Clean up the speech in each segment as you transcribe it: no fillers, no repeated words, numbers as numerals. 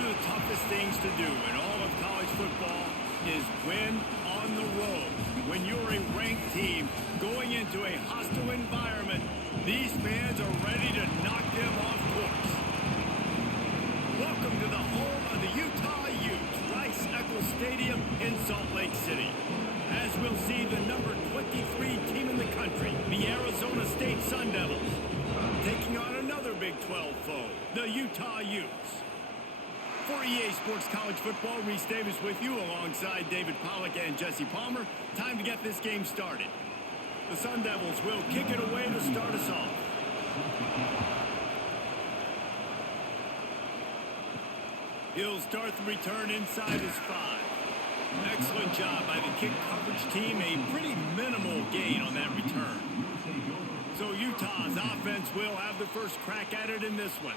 of the toughest things to do in all of college football is win on the road. When you're a ranked team going into a hostile environment, these fans are ready to knock them off course. Welcome to the home of the Utah Utes, Rice-Eccles Stadium in Salt Lake City. As we'll see the number 23 team in the country, the Arizona State Sun Devils, taking on another Big 12 foe, the Utah Utes. For EA Sports College Football, Reese Davis with you alongside David Pollack and Jesse Palmer. Time to get this game started. The Sun Devils will kick it away to start us off. He'll start the return inside his 5. Excellent job by the kick coverage team. A pretty minimal gain on that return. So Utah's offense will have the first crack at it in this one.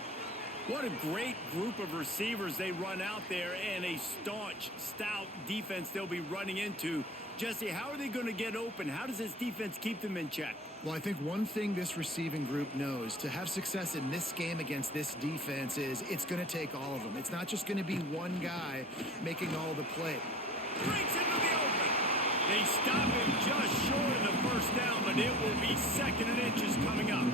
What a great group of receivers they run out there, and a staunch, stout defense they'll be running into. Jesse, how are they going to get open? How does this defense keep them in check? Well, I think one thing this receiving group knows to have success in this game against this defense is it's going to take all of them. It's not just going to be one guy making all the play. Breaks into the open. They stop him just short of the first down, but it will be 2nd and inches coming up.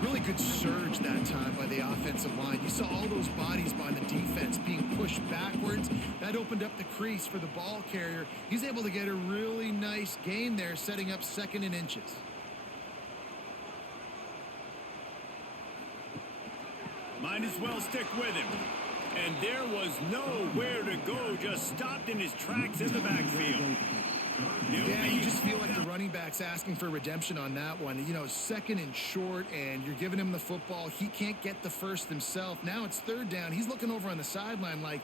Really good surge that time by the offensive line. You saw all those bodies by the defense being pushed backwards. That opened up the crease for the ball carrier. He's able to get a really nice gain there, setting up 2nd and inches. Might as well stick with him. And there was nowhere to go, just stopped in his tracks in the backfield. Yeah, you just feel like the running back's asking for redemption on that one. You know, 2nd and short, and you're giving him the football. He can't get the first himself. Now it's 3rd down. He's looking over on the sideline like,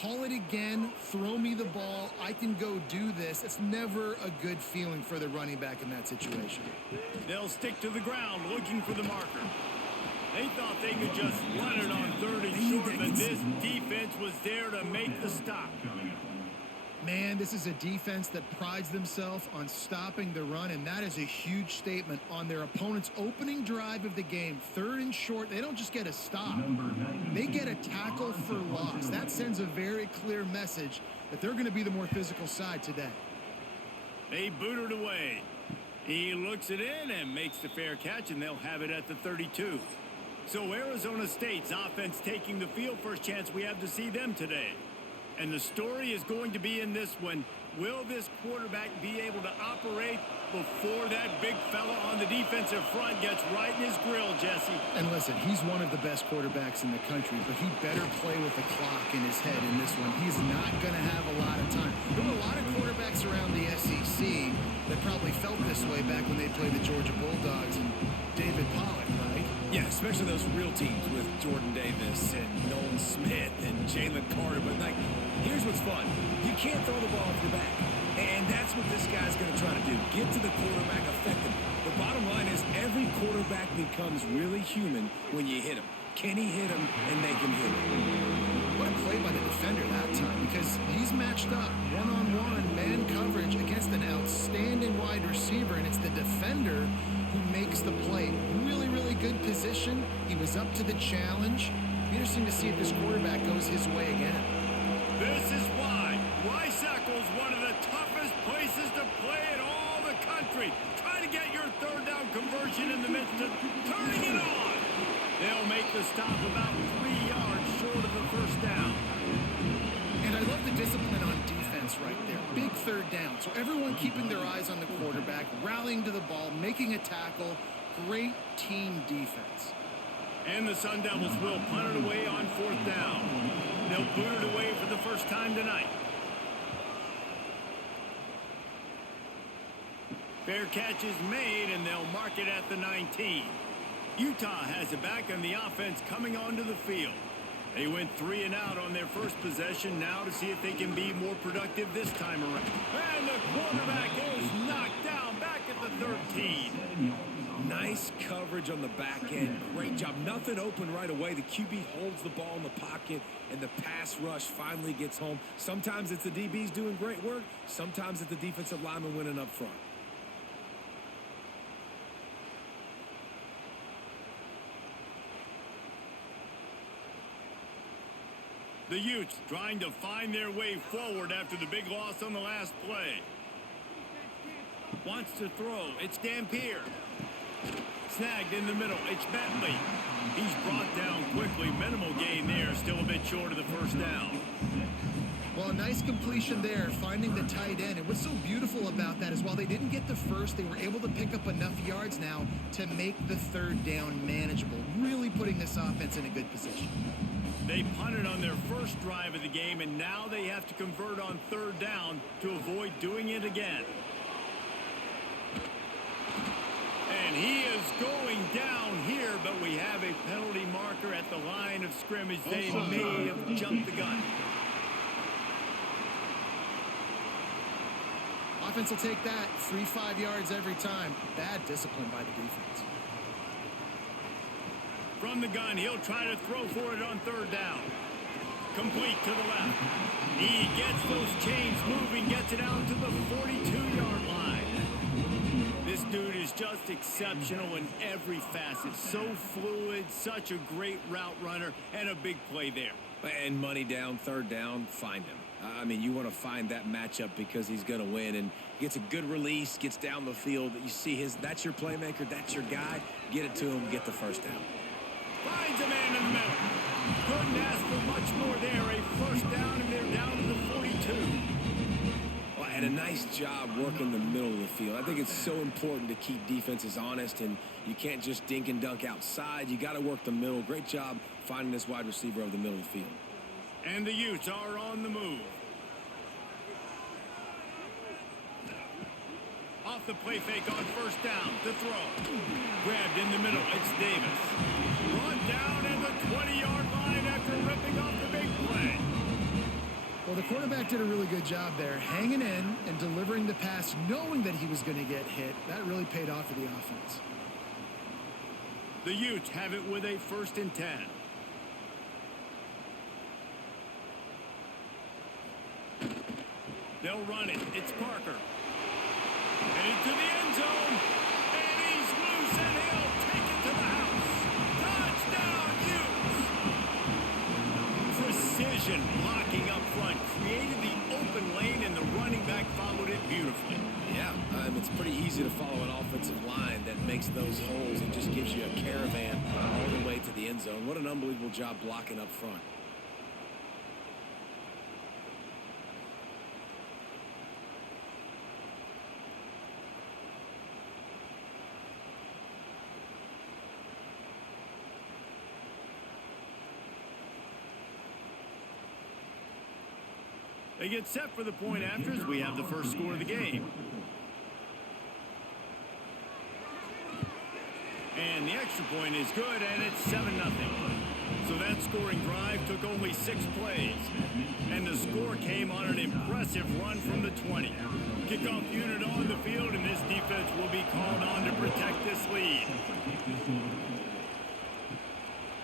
call it again, throw me the ball, I can go do this. It's never a good feeling for the running back in that situation. They'll stick to the ground looking for the marker. They thought they could just run it on 3rd and short, but this defense was there to make the stop. Man, this is a defense that prides themselves on stopping the run, and that is a huge statement on their opponent's opening drive of the game. 3rd and short, they don't just get a stop. They get a tackle for loss. That sends a very clear message that they're going to be the more physical side today. They boot it away. He looks it in and makes the fair catch, and they'll have it at the 32. So Arizona State's offense taking the field. First chance we have to see them today. And the story is going to be in this one. Will this quarterback be able to operate before that big fella on the defensive front gets right in his grill, Jesse? And listen, he's one of the best quarterbacks in the country, but he better play with the clock in his head in this one. He's not going to have a lot of time. There were a lot of quarterbacks around the SEC that probably felt this way back when they played the Georgia Bulldogs and David Pollack, right? Yeah, especially those real teams with Jordan Davis and Nolan Smith and Jalen Carter. But, like, here's what's fun. You can't throw the ball off your back. And that's what this guy's going to try to do. Get to the quarterback effectively. The bottom line is every quarterback becomes really human when you hit him. Can he hit him and make him hit him? What a play by the defender that time, because he's matched up one-on-one man coverage against an outstanding wide receiver, and it's the defender who makes the play. Really, really good position. He was up to the challenge. Be interesting to see if this quarterback goes his way again. This is why Rice-Eccles, one of the toughest places to play in all the country. Try to get your 3rd down conversion in the midst of turning it on. They'll make the stop about 3 yards short of the first down. And I love the discipline on defense right there. Big 3rd down. So everyone keeping their eyes on the quarterback, rallying to the ball, making a tackle. Great team defense. And the Sun Devils will punt it away on 4th down. They'll boot it away for the first time tonight. Fair catch is made, and they'll mark it at the 19. Utah has it back, and the offense coming onto the field. They went 3 and out on their first possession. Now to see if they can be more productive this time around. And the quarterback is knocked down back at the 13. Nice coverage on the back end. Great job. Nothing open right away. The QB holds the ball in the pocket, and the pass rush finally gets home. Sometimes it's the DBs doing great work. Sometimes it's the defensive lineman winning up front. The Utes trying to find their way forward after the big loss on the last play. Wants to throw. It's Dampier. Snagged in the middle. It's Bentley. He's brought down quickly. Minimal gain there. Still a bit short of the first down. Well, a nice completion there, finding the tight end. And what's so beautiful about that is while they didn't get the first, they were able to pick up enough yards now to make the third down manageable, really putting this offense in a good position. They punted on their first drive of the game, and now they have to convert on third down to avoid doing it again. And he is going down here, but we have a penalty marker at the line of scrimmage. They may have jumped the gun. Offense will take that 3-5 yards every time. Bad discipline by the defense. From the gun, he'll try to throw for it on third down. Complete to the left. He gets those chains moving, gets it out to the 42-yard line. This dude is just exceptional in every facet. So fluid, such a great route runner, and a big play there. And money down, third down, find him. I mean, you want to find that matchup because he's going to win. And he gets a good release, gets down the field. You see that's your playmaker, that's your guy. Get it to him, get the first down. Finds a man in the middle. Couldn't ask for much more there. A first down, and they're down to the 42. Well, and a nice job working the middle of the field. I think it's so important to keep defenses honest, and you can't just dink and dunk outside. You got to work the middle. Great job finding this wide receiver over the middle of the field. And the Utes are on the move. Off the play fake on first down to throw. Grabbed in the middle. It's Davis. Brought down at the 20-yard line after ripping off the big play. Well, the quarterback did a really good job there, hanging in and delivering the pass, knowing that he was going to get hit. That really paid off for the offense. The Utes have it with a 1st and 10. They'll run it. It's Parker. Headed to the end zone. And he's loose, and he'll take it to the house. Touchdown, Utes! Precision blocking up front. Created the open lane, and the running back followed it beautifully. Yeah, it's pretty easy to follow an offensive line that makes those holes and just gives you a caravan all the way to the end zone. What an unbelievable job blocking up front. They get set for the point after as we have the first score of the game. And the extra point is good, and it's 7-0. So that scoring drive took only 6 plays. And the score came on an impressive run from the 20. Kickoff unit on the field, and this defense will be called on to protect this lead.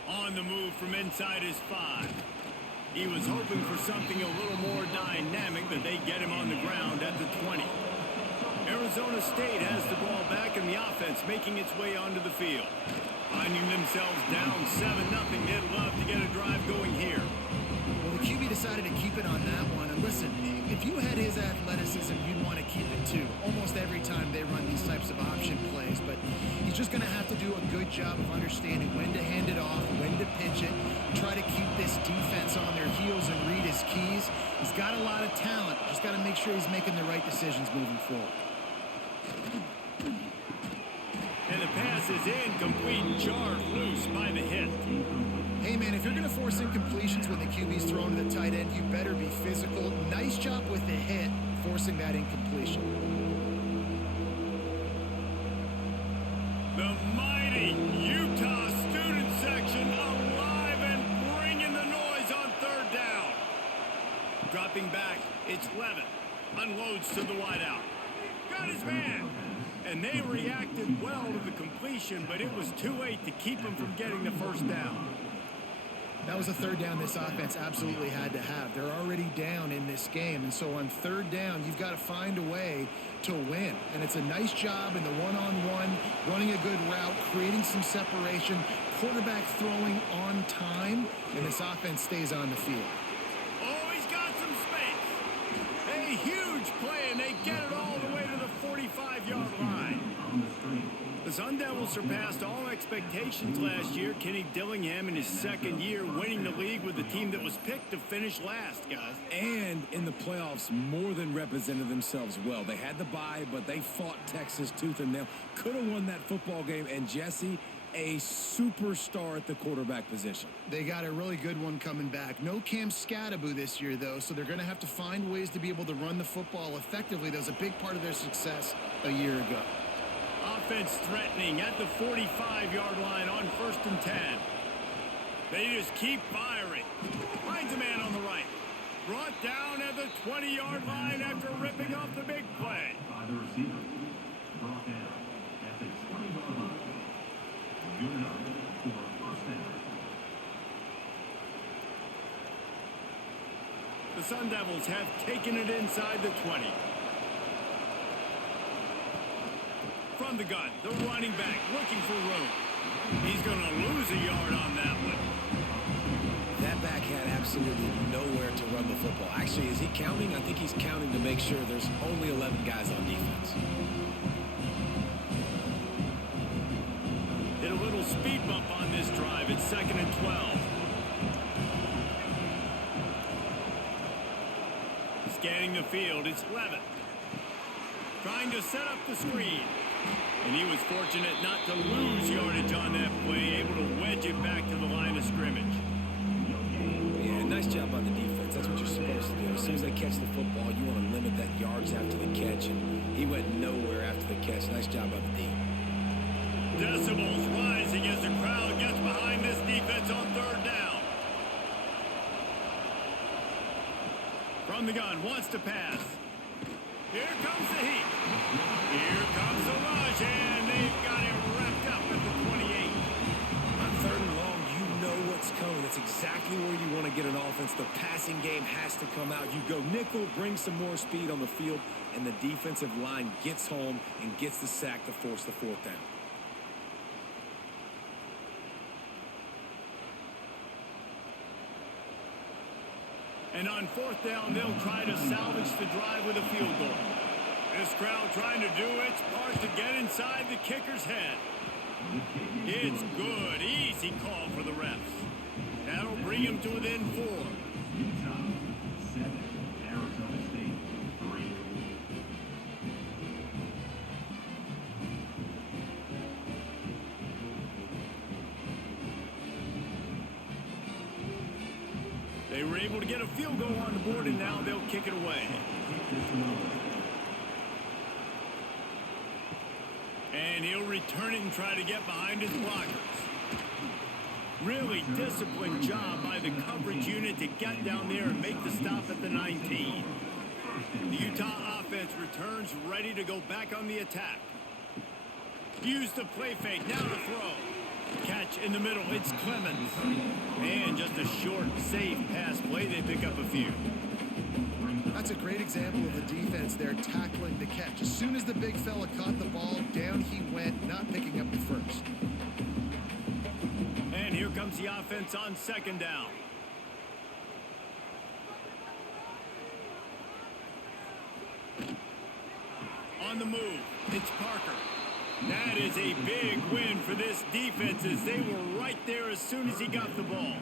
On the move from inside his 5. He was hoping for something a little more dynamic, but they get him on the ground at the 20. Arizona State has the ball back in the offense, making its way onto the field. Finding themselves down 7-0, they'd love to get a drive going here. Well, the QB decided to keep it on that one. And listen, if you had his athleticism, you'd want to keep it too. Almost every time they run these types of option plays. But he's just going to have to do a good job of understanding when to hand it off, when to pitch it, try to keep this defense on their heels and read his keys. He's got a lot of talent. Just got to make sure he's making the right decisions moving forward. And the pass is incomplete, jarred loose by the hit. Hey, man, if you're going to force incompletions when the QB's thrown to the tight end, you better be physical. Nice job with the hit, forcing that incompletion. The mighty Utah student section alive and bringing the noise on third down. Dropping back, it's Levin. Unloads to the wideout. Got his man. And they reacted well to the completion, but it was too late to keep him from getting the first down. That was a third down this offense absolutely had to have. They're already down in this game, and so on third down, you've got to find a way to win. And it's a nice job in the one-on-one, running a good route, creating some separation, quarterback throwing on time, and this offense stays on the field. Sun Devils surpassed all expectations last year. Kenny Dillingham in his second year winning the league with the team that was picked to finish last, guys. And in the playoffs, more than represented themselves well. They had the bye, but they fought Texas tooth and nail. Could have won that football game. And Jesse, a superstar at the quarterback position. They got a really good one coming back. No Cam Scattaboo this year, though, so they're going to have to find ways to be able to run the football effectively. That was a big part of their success a year ago. Offense threatening at the 45-yard line on 1st and 10. They just keep firing. Finds a man on the right. Brought down at the 20-yard line after ripping off the big play. By the receiver. Brought down at the 20-yard line. Good enough for a first down. The Sun Devils have taken it inside the 20. From the gun, the running back looking for room. He's going to lose a yard on that one. That back had absolutely nowhere to run the football. Actually, is he counting? I think he's counting to make sure there's only 11 guys on defense. Hit a little speed bump on this drive. It's 2nd and 12. Scanning the field, it's Levitt. Trying to set up the screen. And he was fortunate not to lose yardage on that play, able to wedge it back to the line of scrimmage. Yeah, nice job on the defense. That's what you're supposed to do. As soon as they catch the football, you want to limit that yards after the catch. And he went nowhere after the catch. Nice job on the D. Decibels rising as the crowd gets behind this defense on 3rd down. From the gun, wants to pass. Here comes the heat. Here comes the rush, and they've got him wrapped up at the 28. On 3rd and long, you know what's coming. That's exactly where you want to get an offense. The passing game has to come out. You go nickel, bring some more speed on the field, and the defensive line gets home and gets the sack to force the 4th down. And on 4th down, they'll try to salvage the drive with a field goal. This crowd trying to do its part to get inside the kicker's head. It's good. Easy call for the refs. That'll bring him to within 4. Utah 7, Arizona State 3. They were able to get a field goal on the board, and now they'll kick it away. And he'll return it and try to get behind his blockers. Really disciplined job by the coverage unit to get down there and make the stop at the 19. The Utah offense returns ready to go back on the attack. Use the play fake, now to throw. Catch in the middle, it's Clemens. And just a short, safe pass play, they pick up a few. That's a great example of the defense there tackling the catch. As soon as the big fella caught the ball, down he went, not picking up the first. And here comes the offense on 2nd down. On the move, it's Parker. That is a big win for this defense as they were right there as soon as he got the ball.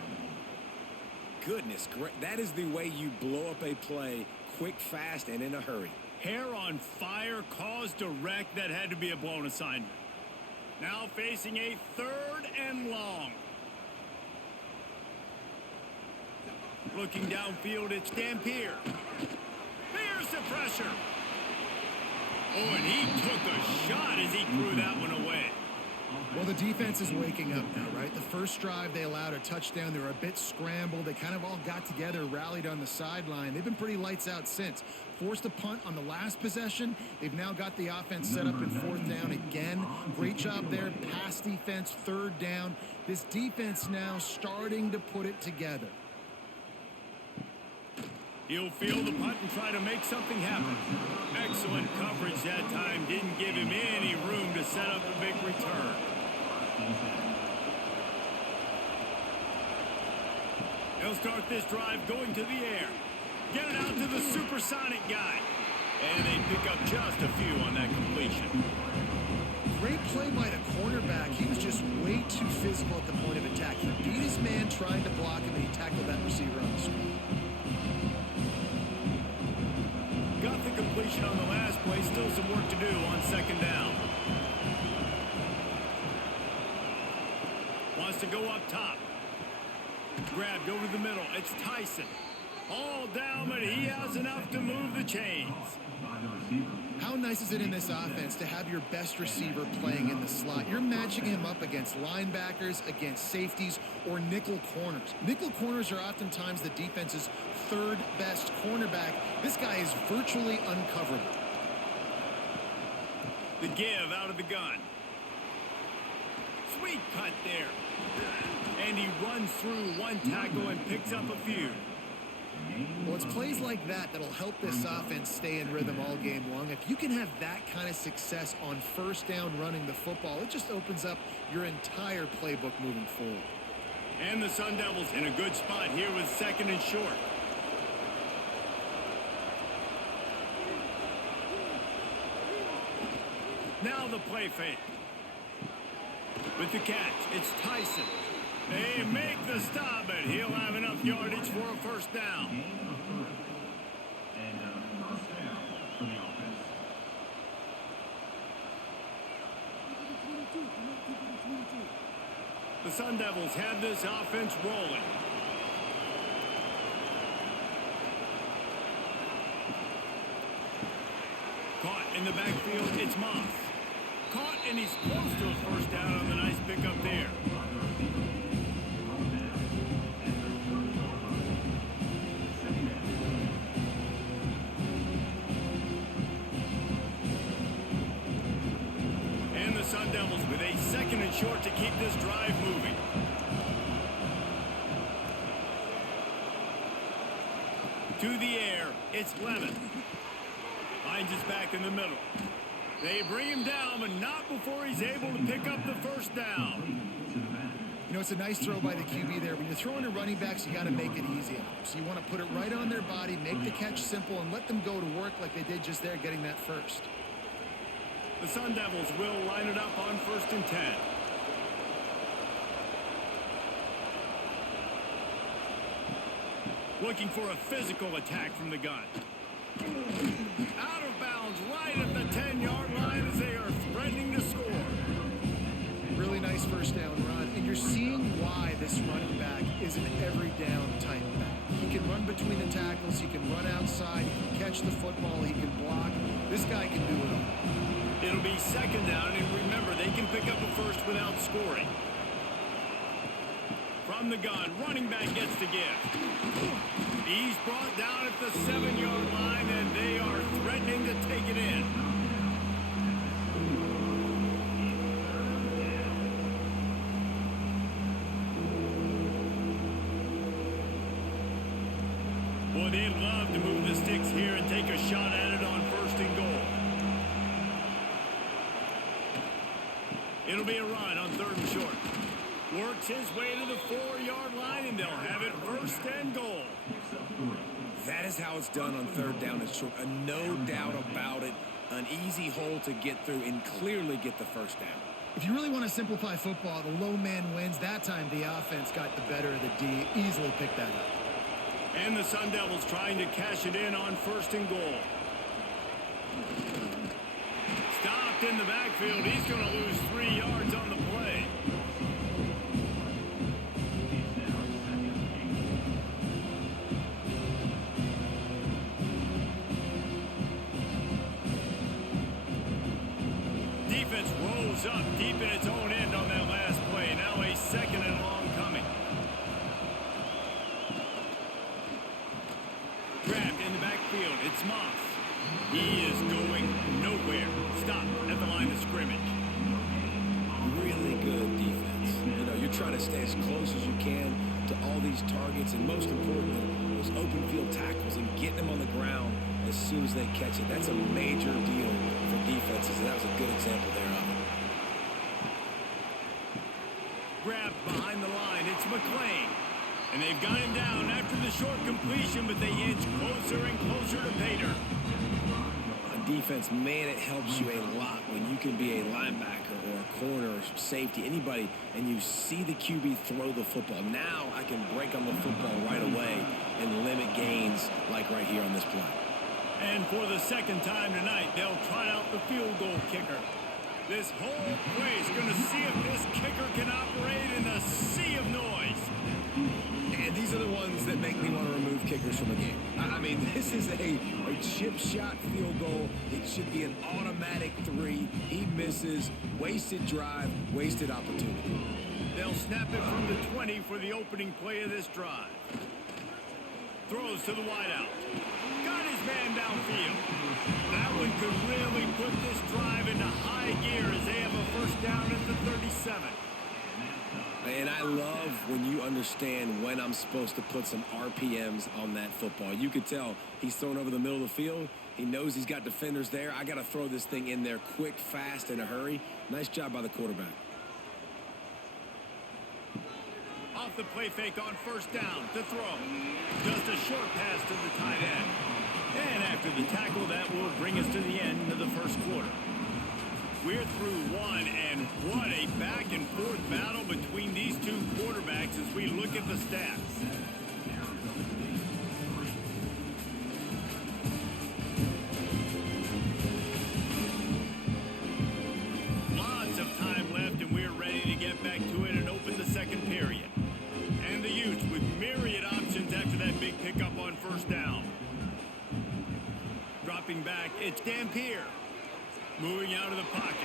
Goodness, great. That is the way you blow up a play, quick, fast, and in a hurry. Hair on fire, caused a wreck that had to be a blown assignment. Now facing a 3rd and long. Looking downfield, it's Dampier. There's the pressure. Oh, and he took a shot as he threw that one away. Well, the defense is waking up now, right? The first drive, they allowed a touchdown. They were a bit scrambled. They kind of all got together, rallied on the sideline. They've been pretty lights out since. Forced a punt on the last possession. They've now got the offense set up in 4th down again. Great job there. Pass defense, 3rd down. This defense now starting to put it together. He'll field the punt and try to make something happen. Excellent coverage that time. Didn't give him any room to set up a big return. He'll start this drive going to the air. Get it out to the supersonic guy. And they pick up just a few on that completion. Great play by the cornerback, he was just way too physical at the point of attack. He beat his man trying to block him, and he tackled that receiver on the screen. Got the completion on the last play. Still some work to do on second down. Wants to go up top. Grabbed over the middle. It's Tyson. All down, but he has enough to move the chains. How nice is it in this offense to have your best receiver playing in the slot? You're matching him up against linebackers, against safeties, or nickel corners. Nickel corners are oftentimes the defense's third best cornerback. This guy is virtually uncoverable. The give out of the gun. Sweet cut there. And he runs through one tackle and picks up a few. Well, it's plays like that that'll help this offense stay in rhythm all game long. If you can have that kind of success on first down running the football, it just opens up your entire playbook moving forward. And the Sun Devils in a good spot here with second and short. Now the play fake. With the catch, it's Tyson. They make the stop, but he'll have enough yardage for a first down. And first down for the offense. The Sun Devils have this offense rolling. Caught in the backfield, it's Moss. Caught, and he's close to a first down on the nice pickup there. And the Sun Devils with a second and short to keep this drive moving. To the air, it's Lemon. Finds his back in the middle. They bring him down, but not before he's able to pick up the first down. You know, it's a nice throw by the QB there. When you're throwing to running backs, you got to make it easy. So you want to put it right on their body, make the catch simple, and let them go to work like they did just there, getting that first. The Sun Devils will line it up on 1st and 10. Looking for a physical attack from the gun. Out of bounds right at the 10-yard line as they are threatening to score. Really nice first down run, and you're seeing why this running back is an every down type back. He can run between the tackles, he can run outside, he can catch the football, he can block. This guy can do it all. It'll be second down, and remember, they can pick up a first without scoring. From the gun, running back gets the gift. He's brought down at the 7-yard line, and they are threatening to take it in. Boy, they'd love to move the sticks here and take a shot at it on 1st and goal. It'll be a run on 3rd and short. Works his way to the 4-yard line, and they'll have it 1st and goal. That is how it's done on 3rd down and short. No doubt about it. An easy hole to get through and clearly get the first down. If you really want to simplify football, the low man wins. That time the offense got the better of the D. Easily picked that up. And the Sun Devils trying to cash it in on 1st and goal. Stopped in the backfield. He's going to lose 3 yards on the play. Defense rolls up deep in its own end on that last play. Now a 2nd and long coming. Grabbed in the backfield. It's Moss. He is going nowhere. Stop at the line of scrimmage. Really good defense. You know, you're trying to stay as close as you can to all these targets, and most importantly, those open field tackles and getting them on the ground as soon as they catch it. That's a major deal for defenses, and that was a good example there of it. Grabbed behind the line. It's McClain. And they've got him down after the short completion, but they inch closer and closer to Pater. On defense, man, it helps you a lot when you can be a linebacker or a corner or safety, anybody, and you see the QB throw the football. Now I can break on the football right away and limit gains like right here on this play. And for the second time tonight, they'll try out the field goal kicker. This whole place going to see if this kicker can operate in a sea of noise. And these are the ones that make me want to remove kickers from a game. I mean, this is a chip shot field goal. It should be an automatic 3. He misses. Wasted drive, wasted opportunity. They'll snap it from the 20 for the opening play of this drive. Throws to the wideout. Got his man downfield. That one could really put this drive into high gear as they have a first down at the 37. And I love when you understand when I'm supposed to put some RPMs on that football. You could tell he's thrown over the middle of the field. He knows he's got defenders there. I got to throw this thing in there quick, fast, in a hurry. Nice job by the quarterback. Off the play fake on first down to throw. Just a short pass to the tight end. And after the tackle, that will bring us to the end of the first quarter. We're through one, and what a back-and-forth battle between these two quarterbacks as we look at the stats. Lots of time left, and we're ready to get back to it and open the second period. And the Utes with myriad options after that big pickup on first down. Dropping back, it's Dampier. Moving out of the pocket.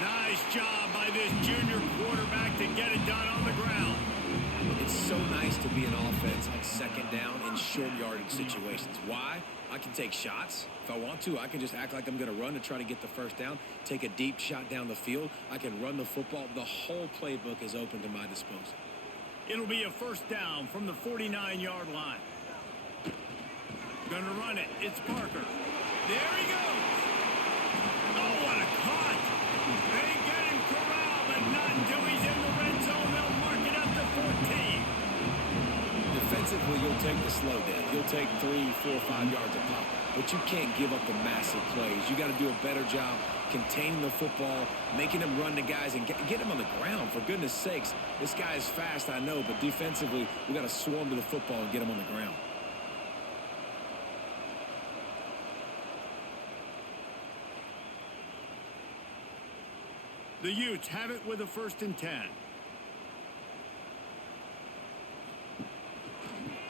Nice job by this junior quarterback to get it done on the ground. It's so nice to be an offense on second down in short yardage situations. Why? I can take shots. If I want to, I can just act like I'm going to run to try to get the first down, take a deep shot down the field. I can run the football. The whole playbook is open to my disposal. It'll be a first down from the 49-yard line. Gonna run it. It's Parker. There he goes. Oh, what a cut. They get him corralled, but not until he's in the red zone. They'll mark it up to 14. Defensively, you'll take the slow down. You'll take 3, 4, 5 yards a pop. But you can't give up the massive plays. You got to do a better job containing the football, making him run to guys, and get him on the ground. For goodness sakes, this guy is fast, I know, but defensively, we got to swarm to the football and get him on the ground. The Utes have it with a 1st and 10.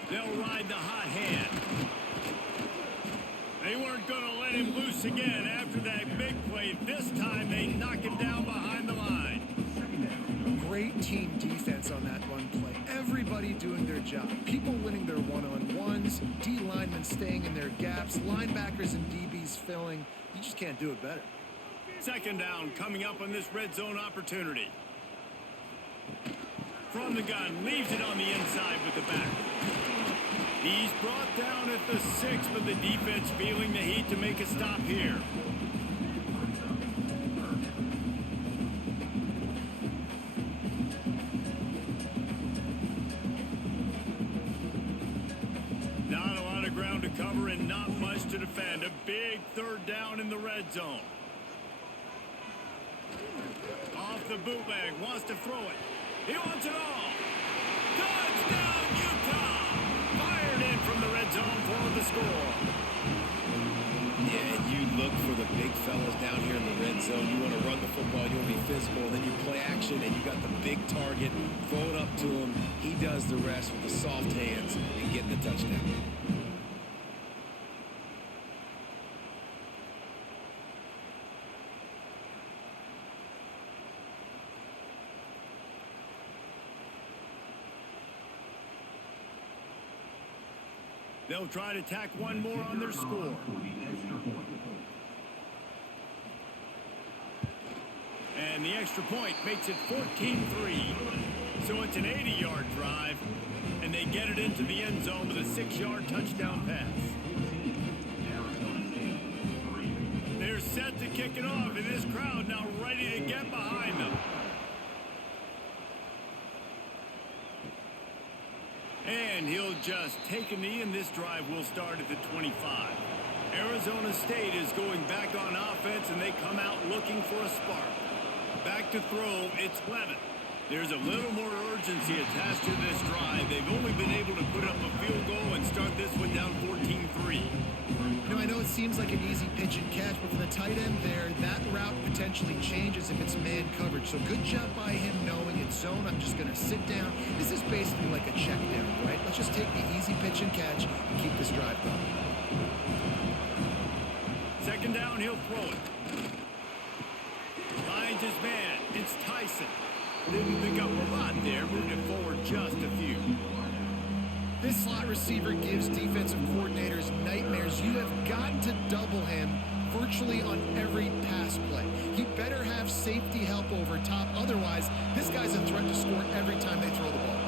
They'll ride the hot hand. They weren't going to let him loose again after that big play. This time they knock him down behind the line. Great team defense on that run play. Everybody doing their job. People winning their one-on-ones, D linemen staying in their gaps, linebackers and DBs filling. You just can't do it better. Second down coming up on this red zone opportunity. From the gun, leaves it on the inside with the back. He's brought down at the 6, but the defense feeling the heat to make a stop here. Not a lot of ground to cover and not much to defend. A big 3rd down in the red zone. Off the bootleg, wants to throw it. He wants it all. Touchdown, Utah! Fired in from the red zone for the score. Yeah, and you look for the big fellas down here in the red zone. You want to run the football, you want to be physical, and then you play action, and you got the big target. Throw it up to him. He does the rest with the soft hands and getting the touchdown. They'll try to tack one more on their score. And the extra point makes it 14-3. So it's an 80-yard drive, and they get it into the end zone with a 6-yard touchdown pass. They're set to kick it off, and this crowd now ready to get behind them. And he'll just take a knee, and this drive will start at the 25. Arizona State is going back on offense, and they come out looking for a spark. Back to throw, it's Levin. There's a little more urgency attached to this drive. They've only been able to put up a field goal and start this one down 14-3. You know, I know it seems like an easy pitch and catch, but for the tight end there, that route potentially changes if it's man coverage. So good job by him knowing it's zone. I'm just going to sit down. This is basically like a check down, right? Let's just take the easy pitch and catch and keep this drive going. Second down, he'll throw it. Finds his man. It's Tyson. Didn't pick up a lot there, moved it forward just a few. This slot receiver gives defensive coordinators nightmares. You have got to double him virtually on every pass play. You better have safety help over top. Otherwise, this guy's a threat to score every time they throw the ball.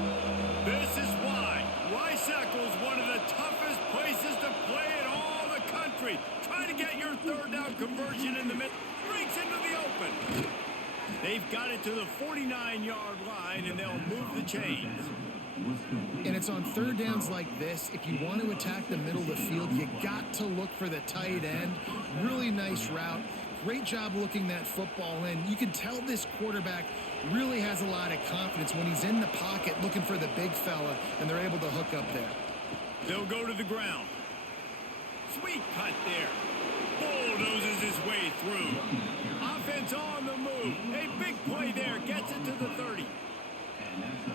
This is why Rice-Eccles is one of the toughest places to play in all the country. Try to get your third down conversion in the middle. Breaks into the open. They've got it to the 49-yard line, and they'll move the chains. And it's on third downs like this. If you want to attack the middle of the field, you got to look for the tight end. Really nice route. Great job looking that football in. You can tell this quarterback really has a lot of confidence when he's in the pocket looking for the big fella, and they're able to hook up there. They'll go to the ground. Sweet cut there. Bulldozes his way through. Offense on the move. A big play there. Gets it to the 30.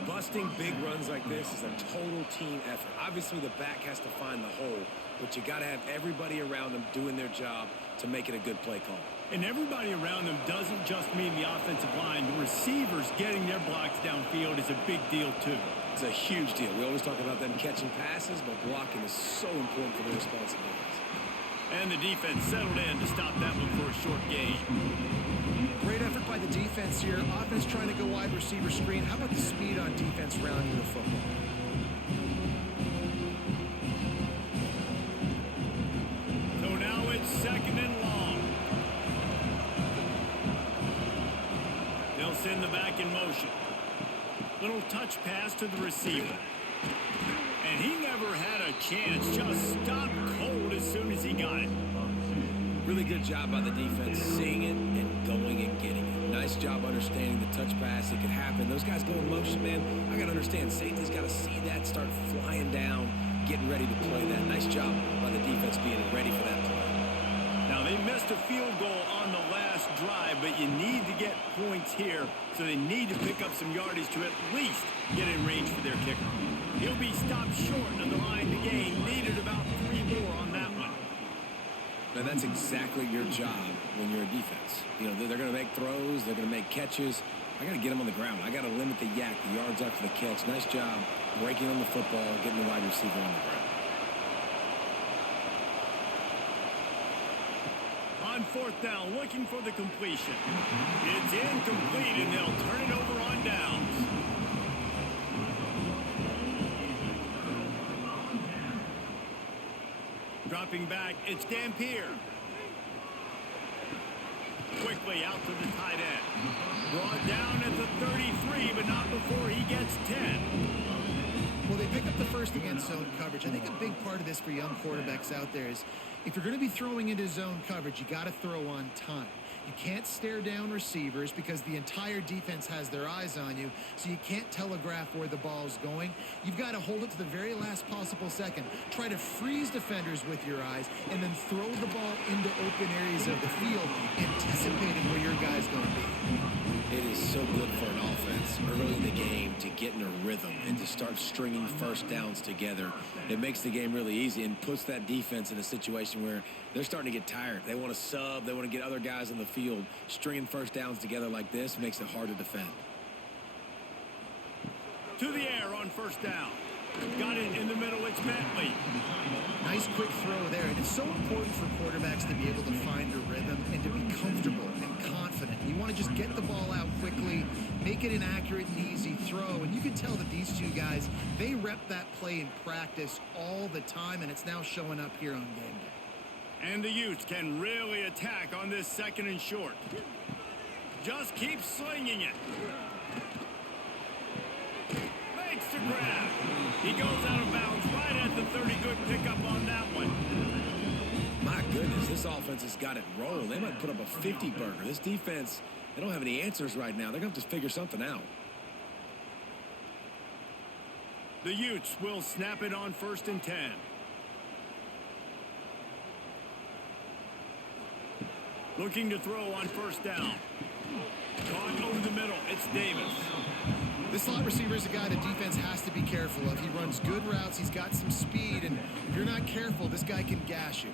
Busting big runs like this is a total team effort. Obviously, the back has to find the hole, but you got to have everybody around them doing their job to make it a good play call. And everybody around them doesn't just mean the offensive line. The receivers getting their blocks downfield is a big deal, too. It's a huge deal. We always talk about them catching passes, but blocking is so important for their responsibilities. And the defense settled in to stop that one for a short gain. Great effort by the defense here. Offense trying to go wide receiver screen. How about the speed on defense rounding the football? So now it's second and long. They'll send the back in motion. Little touch pass to the receiver. And he never had a chance. Just stopped cold as soon as he got it. Really good job by the defense seeing it and going and getting it. Nice job understanding the touch pass. It could happen. Those guys go in motion, man. I got to understand. Safety's got to see that, start flying down, getting ready to play that. Nice job by the defense being ready for that play. Now, they missed a field goal on the last drive, but you need to get points here, so they need to pick up some yardage to at least get in range for their kicker. He'll be stopped short of the line to gain. Needed about 3 more on that one. Now, that's exactly your job when you're a defense. You know, they're going to make throws. They're going to make catches. I got to get them on the ground. I got to limit the yak, the yards after the catch. Nice job breaking on the football, getting the wide receiver on the ground. On fourth down, looking for the completion. It's incomplete, and they'll turn it over on downs. Dropping back, it's Dampier. Quickly out to the tight end. Brought down at the 33, but not before he gets 10. Well, they pick up the first against zone coverage. I think a big part of this for young quarterbacks out there is if you're going to be throwing into zone coverage, you got to throw on time. You can't stare down receivers because the entire defense has their eyes on you, so you can't telegraph where the ball's going. You've got to hold it to the very last possible second. Try to freeze defenders with your eyes and then throw the ball into open areas of the field, anticipating where your guy's going to be. It is so good for an offense early in the game to get in a rhythm and to start stringing first downs together. It makes the game really easy and puts that defense in a situation where they're starting to get tired. They want to sub. They want to get other guys on the field. Stringing first downs together like this makes it hard to defend. To the air on first down. Got it in the middle. It's Bentley. Nice quick throw there. And it's so important for quarterbacks to be able to find a rhythm and to be comfortable and confident. You want to just get the ball out quickly, make it an accurate and easy throw. And you can tell that these two guys, they rep that play in practice all the time, and it's now showing up here on game day. And the Utes can really attack on this second and short. Just keep slinging it. Makes the grab. He goes out of bounds right at the 30. Good pickup on that one. My goodness, this offense has got it rolling. They might put up a 50-burger. This defense, they don't have any answers right now. They're going to have to figure something out. The Utes will snap it on 1st and 10. Looking to throw on 1st down. Caught over the middle. It's Davis. This slot receiver is a guy the defense has to be careful of. He runs good routes. He's got some speed, and if you're not careful, this guy can gash you.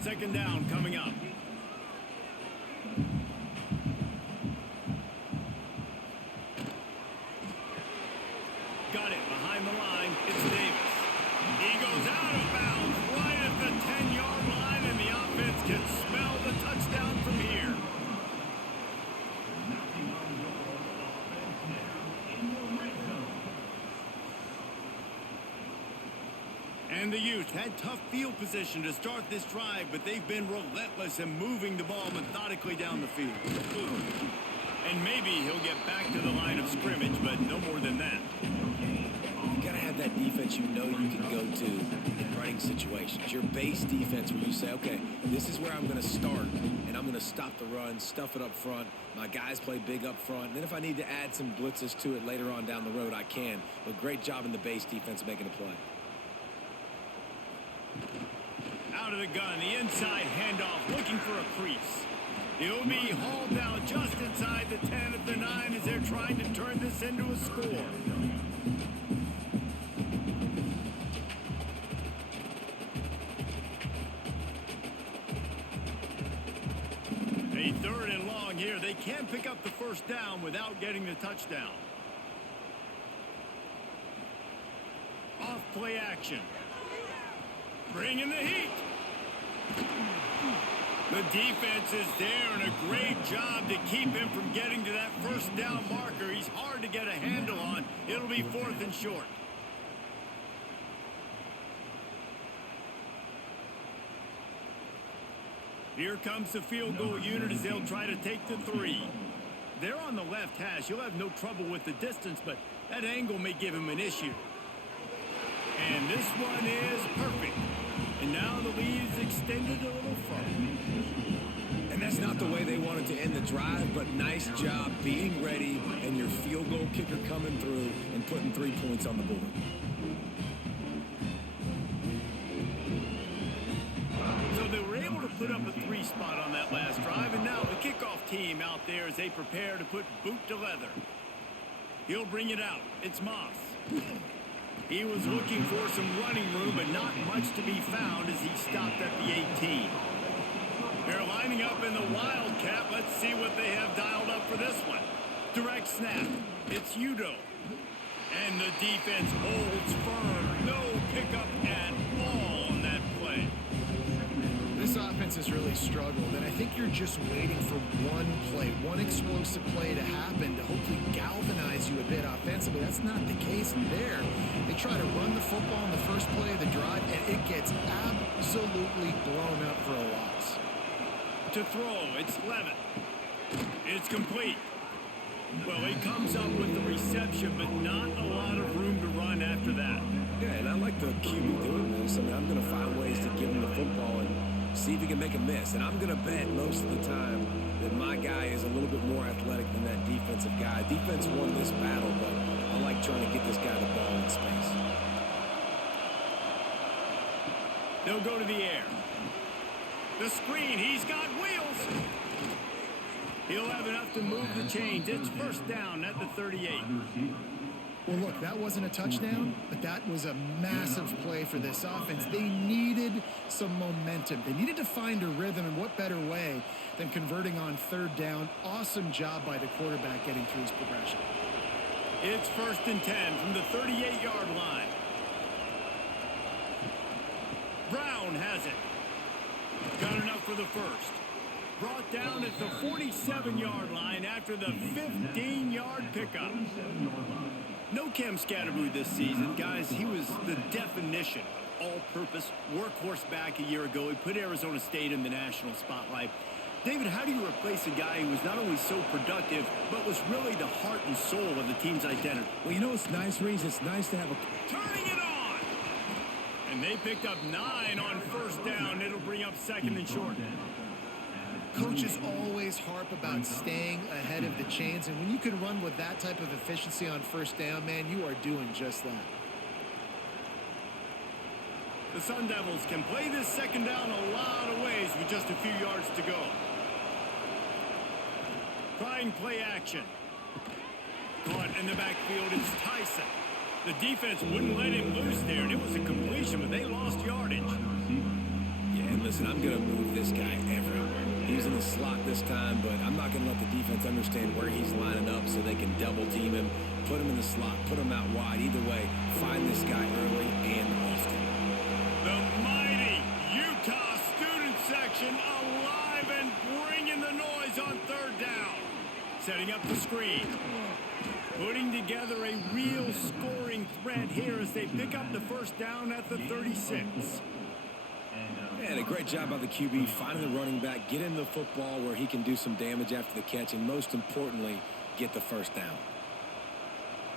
Second down coming up. Got it behind the line. It's Davis. He goes out of bounds right at the 10-yard line, and the offense can smell the touchdown from here. And the Utes had tough field position to start this drive, but they've been relentless in moving the ball methodically down the field. And maybe he'll get back to the line of scrimmage, but no more than that. You got to have that defense you know you can go to in running situations. Your base defense where you say, okay, this is where I'm going to start, and I'm going to stop the run, stuff it up front. My guys play big up front. And then if I need to add some blitzes to it later on down the road, I can. But great job in the base defense making a play. Out of the gun, the inside handoff, looking for a crease. He'll be hauled down just inside the 10 at the 9 as they're trying to turn this into a score. A 3rd and long here. They can pick up the 1st down without getting the touchdown. Off play action. Bringing the heat. The defense is there, and a great job to keep him from getting to that 1st down marker. He's hard to get a handle on. It'll be 4th and short. Here comes the field goal unit as they'll try to take the 3. They're on the left hash. He'll have no trouble with the distance, but that angle may give him an issue. And this one is perfect. And now the lead is extended a little further. And that's not the way they wanted to end the drive, but nice job being ready and your field goal kicker coming through and putting 3 points on the board. So they were able to put up a 3 spot on that last drive, and now the kickoff team out there as they prepare to put boot to leather. He'll bring it out. It's Moss. He was looking for some running room, but not much to be found as he stopped at the 18. They're lining up in the Wildcat. Let's see what they have dialed up for this one. Direct snap. It's Udo. And the defense holds firm. No pickup at all on that play. This offense has really struggled, and I think you're just waiting for one play, one explosive play to happen to hopefully galvanize you a bit offensively. That's not the case there. They try to run the football in the first play of the drive, and it gets absolutely blown up for a loss. To throw, it's Levitt. It's complete. Well, he comes up with the reception, but not a lot of room to run after that. Yeah, and I like the QB doing this. I mean, I'm going to find ways to give him the football and see if he can make a miss. And I'm going to bet most of the time that my guy is a little bit more athletic than that defensive guy. Defense won this battle, but I like trying to get this guy the ball in space. They'll go to the air. The screen, he's got wheels. He'll have enough to move the chains. It's 1st down at the 38. Well, look, that wasn't a touchdown, but that was a massive play for this offense. They needed some momentum. They needed to find a rhythm, and what better way than converting on 3rd down. Awesome job by the quarterback getting through his progression. It's 1st and 10 from the 38-yard line. Brown has it. Got enough for the 1st. Brought down at the 47-yard line after the 15-yard pickup. No Cam Scatterboo this season, guys. He was the definition of all-purpose workhorse back a year ago. He put Arizona State in the national spotlight. David, how do you replace a guy who was not only so productive, but was really the heart and soul of the team's identity? Well, you know what's nice, Reese? It's nice to have a... Turning it on! And they picked up 9 on first down. It'll bring up second and short. Coaches always harp about staying ahead of the chains, and when you can run with that type of efficiency on first down, man, you are doing just that. The Sun Devils can play this second down a lot of ways with just a few yards to go. Trying play action. Caught in the backfield is Tyson. The defense wouldn't let him loose there, and it was a completion, but they lost yardage. Yeah, and listen, I'm going to move this guy everywhere. He's in the slot this time, but I'm not going to let the defense understand where he's lining up so they can double team him, put him in the slot, put him out wide. Either way, find this guy early and often. The mighty Utah student section alive and bringing the noise on third down. Setting up the screen. Putting together a real scoring threat here as they pick up the first down at the 36. And a great job by the QB finding the running back, get him the football where he can do some damage after the catch, and most importantly, get the first down.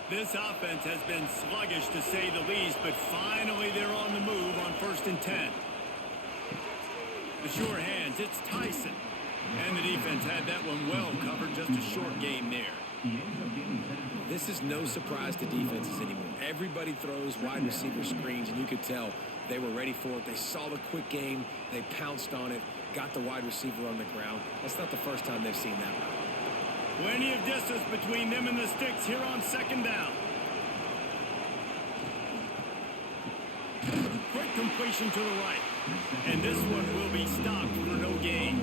This offense has been sluggish to say the least, but finally they're on the move on 1st and 10. The sure hands, it's Tyson. And the defense had that one well covered, just a short game there. This is no surprise to defenses anymore. Everybody throws wide receiver screens, and you could tell they were ready for it. They saw the quick game. They pounced on it, got the wide receiver on the ground. That's not the first time they've seen that one. Plenty of distance between them and the sticks here on second down. Quick completion to the right. And this one will be stopped for no gain.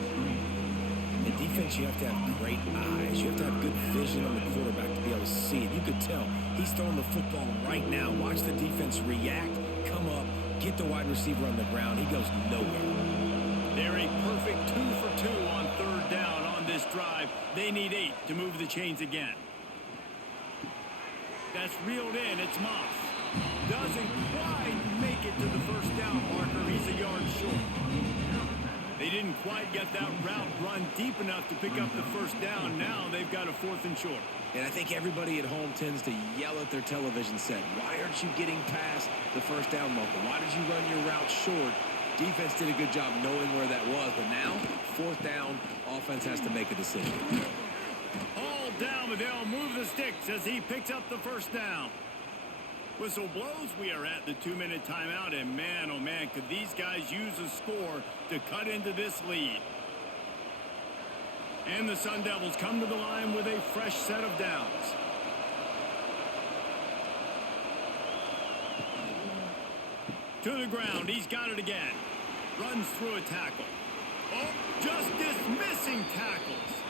In defense, you have to have great eyes. You have to have good vision on the quarterback to be able to see it. You could tell he's throwing the football right now. Watch the defense react, come up, get the wide receiver on the ground. He goes nowhere. They're a perfect 2 for 2 on third down on this drive. They need 8 to move the chains again. That's reeled in. It's Moss. Doesn't quite make it to the first down marker. He's a yard short. They didn't quite get that route run deep enough to pick up the first down. Now they've got a 4th and short. And I think everybody at home tends to yell at their television set. Why aren't you getting past the first down marker? Why did you run your route short? Defense did a good job knowing where that was. But now, 4th down, offense has to make a decision. All down, but they'll move the sticks as he picks up the first down. Whistle blows. We are at the 2-minute timeout, and man, oh man, could these guys use a score to cut into this lead. And the Sun Devils come to the line with a fresh set of downs. To the ground. He's got it again. Runs through a tackle. Oh, just dismissing tackles.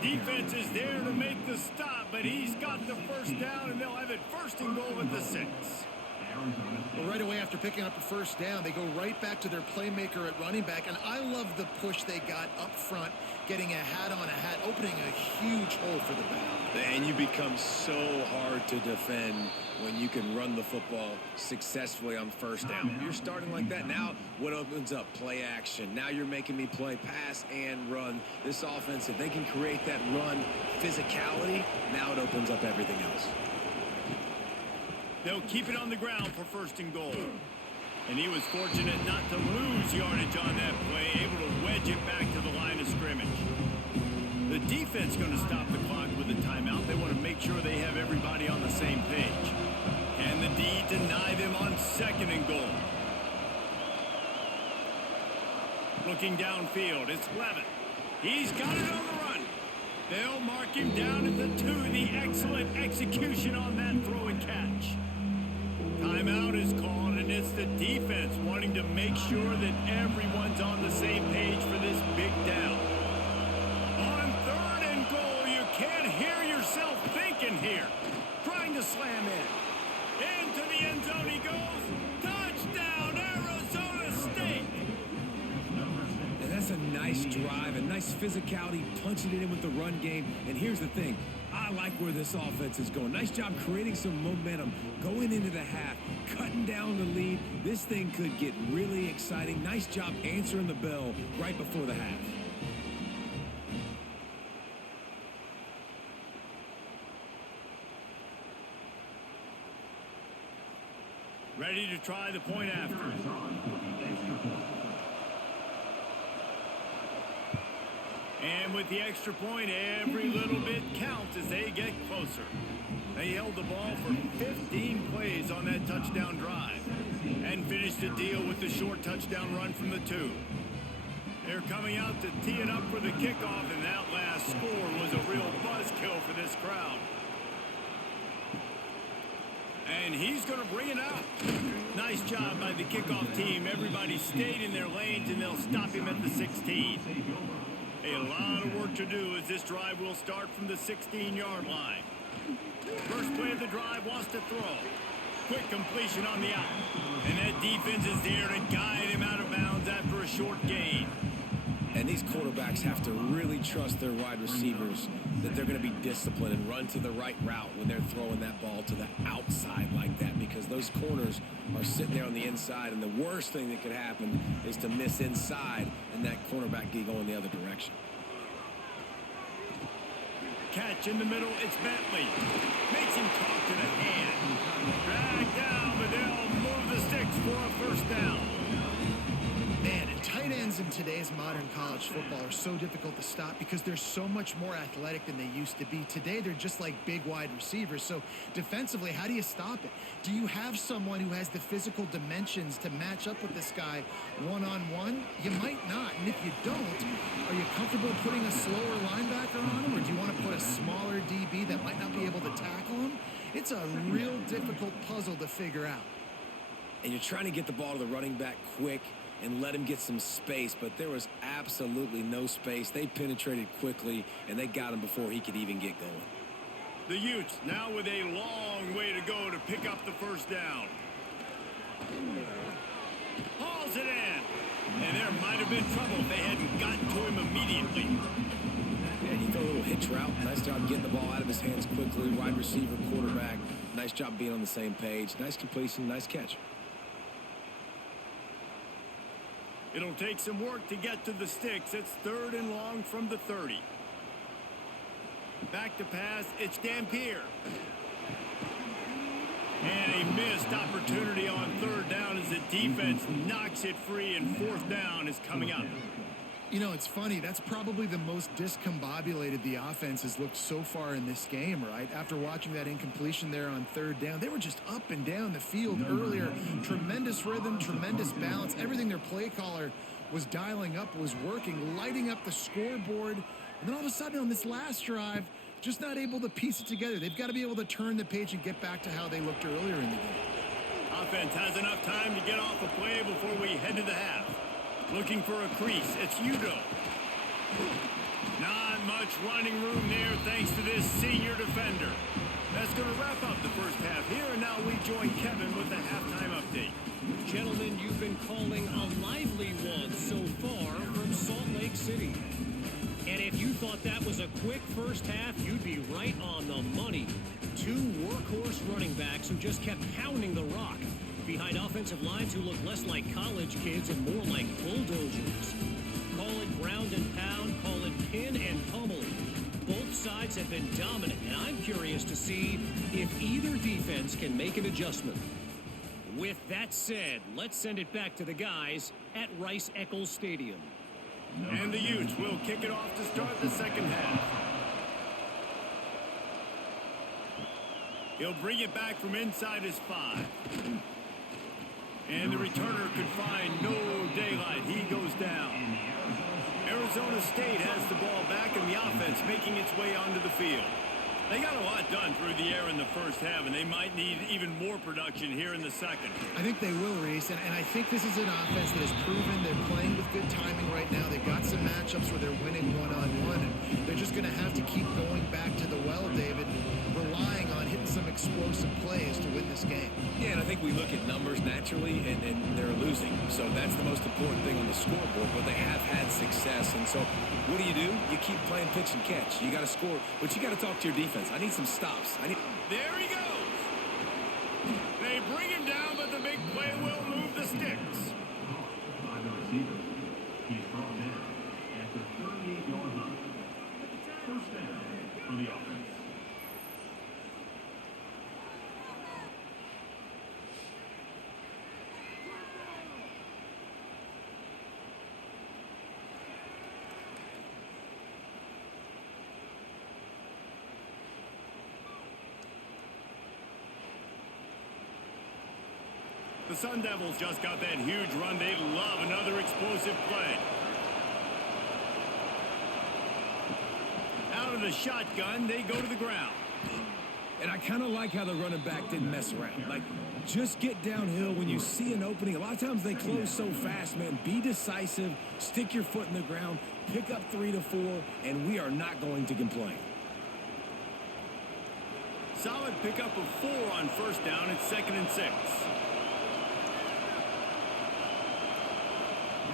Defense is there to make the stop, but he's got the first down, and they'll have it 1st and goal at the 6. Well, right away after picking up a first down, they go right back to their playmaker at running back, and I love the push they got up front, getting a hat on a hat, opening a huge hole for the back. And you become so hard to defend when you can run the football successfully on first down. You're starting like that. Now what opens up? Play action. Now you're making me play pass and run. This offense, if they can create that run physicality, now it opens up everything else. They'll keep it on the ground for 1st and goal. And he was fortunate not to lose yardage on that play, able to wedge it back to the line of scrimmage. The defense going to stop the clock with a timeout. They want to make sure they have everybody on the same page. And the D deny them on 2nd and goal. Looking downfield, it's Levin. He's got it on the run. They'll mark him down at the 2. The excellent execution on that throw and catch. Timeout is called, and it's the defense wanting to make sure that everyone's on the same page for this big down. On 3rd and goal, you can't hear yourself thinking here. Trying to slam in. Into the end zone he goes. Touchdown, Arizona State. And that's a nice drive, a nice physicality, punching it in with the run game. And here's the thing. I like where this offense is going. Nice job creating some momentum, going into the half, cutting down the lead. This thing could get really exciting. Nice job answering the bell right before the half. ready to try the point after. And with the extra point, every little bit counts as they get closer. They held the ball for 15 plays on that touchdown drive and finished the deal with the short touchdown run from the 2. They're coming out to tee it up for the kickoff, and that last score was a real buzzkill for this crowd. And he's going to bring it out. Nice job by the kickoff team. Everybody stayed in their lanes, and they'll stop him at the 16. A lot of work to do as this drive will start from the 16-yard line. First play of the drive wants to throw. Quick completion on the out. And that defense is there to guide him out of bounds after a short gain. And these quarterbacks have to really trust their wide receivers that they're going to be disciplined and run to the right route when they're throwing that ball to the outside like that, because those corners are sitting there on the inside, and the worst thing that could happen is to miss inside and that cornerback get going the other direction. Catch in the middle, it's Bentley. Makes him talk to the hand. Drag down, but they'll move the sticks for a first down. Man, and tight ends in today's modern college football are so difficult to stop because they're so much more athletic than they used to be. Today, they're just like big wide receivers. So defensively, how do you stop it? Do you have someone who has the physical dimensions to match up with this guy one-on-one? You might not. And if you don't, are you comfortable putting a slower linebacker on him, or do you want to put a smaller DB that might not be able to tackle him? It's a real difficult puzzle to figure out. And you're trying to get the ball to the running back quick and let him get some space, but there was absolutely no space. They penetrated quickly, and they got him before he could even get going. The Utes now with a long way to go to pick up the first down. Hauls it in. And there might have been trouble if they hadn't gotten to him immediately. And he threw a little hitch route. Nice job getting the ball out of his hands quickly. Wide receiver, quarterback. Nice job being on the same page. Nice completion, nice catch. It'll take some work to get to the sticks. It's 3rd and long from the 30. Back to pass. It's Dampier. And a missed opportunity on 3rd down as the defense knocks it free, and 4th down is coming up. You know, it's funny. That's probably the most discombobulated the offense has looked so far in this game, right? After watching that incompletion there on 3rd down, they were just up and down the field earlier. Tremendous rhythm, tremendous balance. Everything their play caller was dialing up was working, lighting up the scoreboard. And then all of a sudden on this last drive, just not able to piece it together. They've got to be able to turn the page and get back to how they looked earlier in the game. Offense has enough time to get off a play before we head to the half. Looking for a crease. It's Udo. Not much running room there thanks to this senior defender. That's going to wrap up the first half here, and now we join Kevin with the halftime update. Gentlemen, you've been calling a lively one so far from Salt Lake City. And if you thought that was a quick first half, you'd be right on the money. 2 workhorse running backs who just kept pounding the rock behind offensive lines who look less like college kids and more like bulldozers. Call it ground and pound, call it pin and pummeling. Both sides have been dominant, and I'm curious to see if either defense can make an adjustment. With that said, let's send it back to the guys at Rice-Eccles Stadium. And the Utes will kick it off to start the second half. He'll bring it back from inside his 5. And the returner could find no daylight. He goes down. Arizona State has the ball back, and the offense making its way onto the field. They got a lot done through the air in the first half, and they might need even more production here in the second. I think they will, Reese, and I think this is an offense that has proven they're playing with good timing right now. They've got some matchups where they're winning one-on-one, and they're just going to have to keep going back to the well, David, relying on hitting some explosive plays to win this game. Yeah, and I think we look at numbers naturally, and they're losing. So that's the most important thing on the scoreboard, but they have had success. And so what do? You keep playing pitch and catch. You got to score, but you got to talk to your defense. I need some stops. There he goes. They bring him down, but the big play will move the sticks. By the receiver. He's brought down at the 38-yard line. First down for the offense. The Sun Devils just got that huge run. They love another explosive play. Out of the shotgun, they go to the ground. And I kind of like how the running back didn't mess around. Like, just get downhill when you see an opening. A lot of times they close so fast, man. Be decisive, stick your foot in the ground, pick up 3 to 4, and we are not going to complain. Solid pickup of 4 on first down. It's 2nd and 6.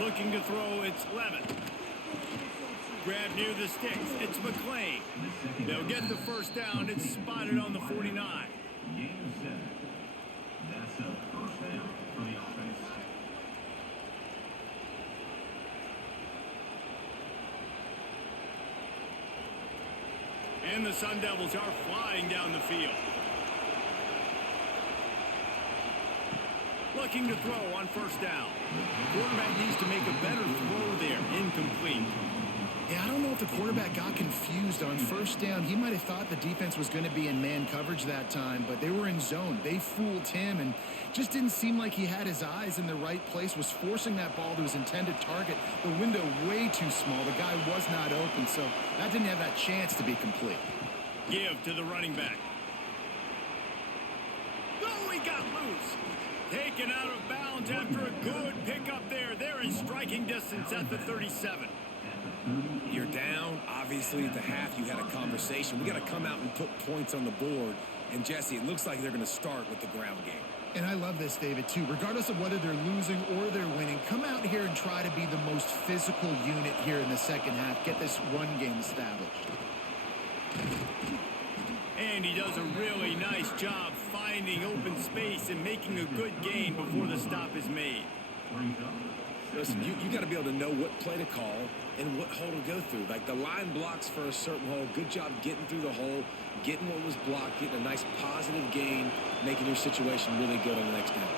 Looking to throw, it's Levin. Grab near the sticks, it's McClain. They'll get the first down. It's spotted on the 49. Game 7. That's a first down for the offense. And the Sun Devils are flying down the field. Looking to throw on first down. Quarterback needs to make a better throw there. Incomplete. Yeah, I don't know if the quarterback got confused on first down. He might have thought the defense was going to be in man coverage that time, but they were in zone. They fooled him and just didn't seem like he had his eyes in the right place, was forcing that ball to his intended target. The window way too small. The guy was not open, so that didn't have that chance to be complete. Give to the running back. Oh, he got loose. Taken out of bounds after a good pickup there. They're in striking distance at the 37. You're down. Obviously, at the half, you had a conversation. We got to come out and put points on the board. And, Jesse, it looks like they're going to start with the ground game. And I love this, David, too. Regardless of whether they're losing or they're winning, come out here and try to be the most physical unit here in the second half. Get this run game established. And he does a really nice job finding open space and making a good gain before the stop is made. Listen, you got to be able to know what play to call and what hole to go through. Like, the line blocks for a certain hole. Good job getting through the hole, getting what was blocked, getting a nice positive gain, making your situation really good on the next down.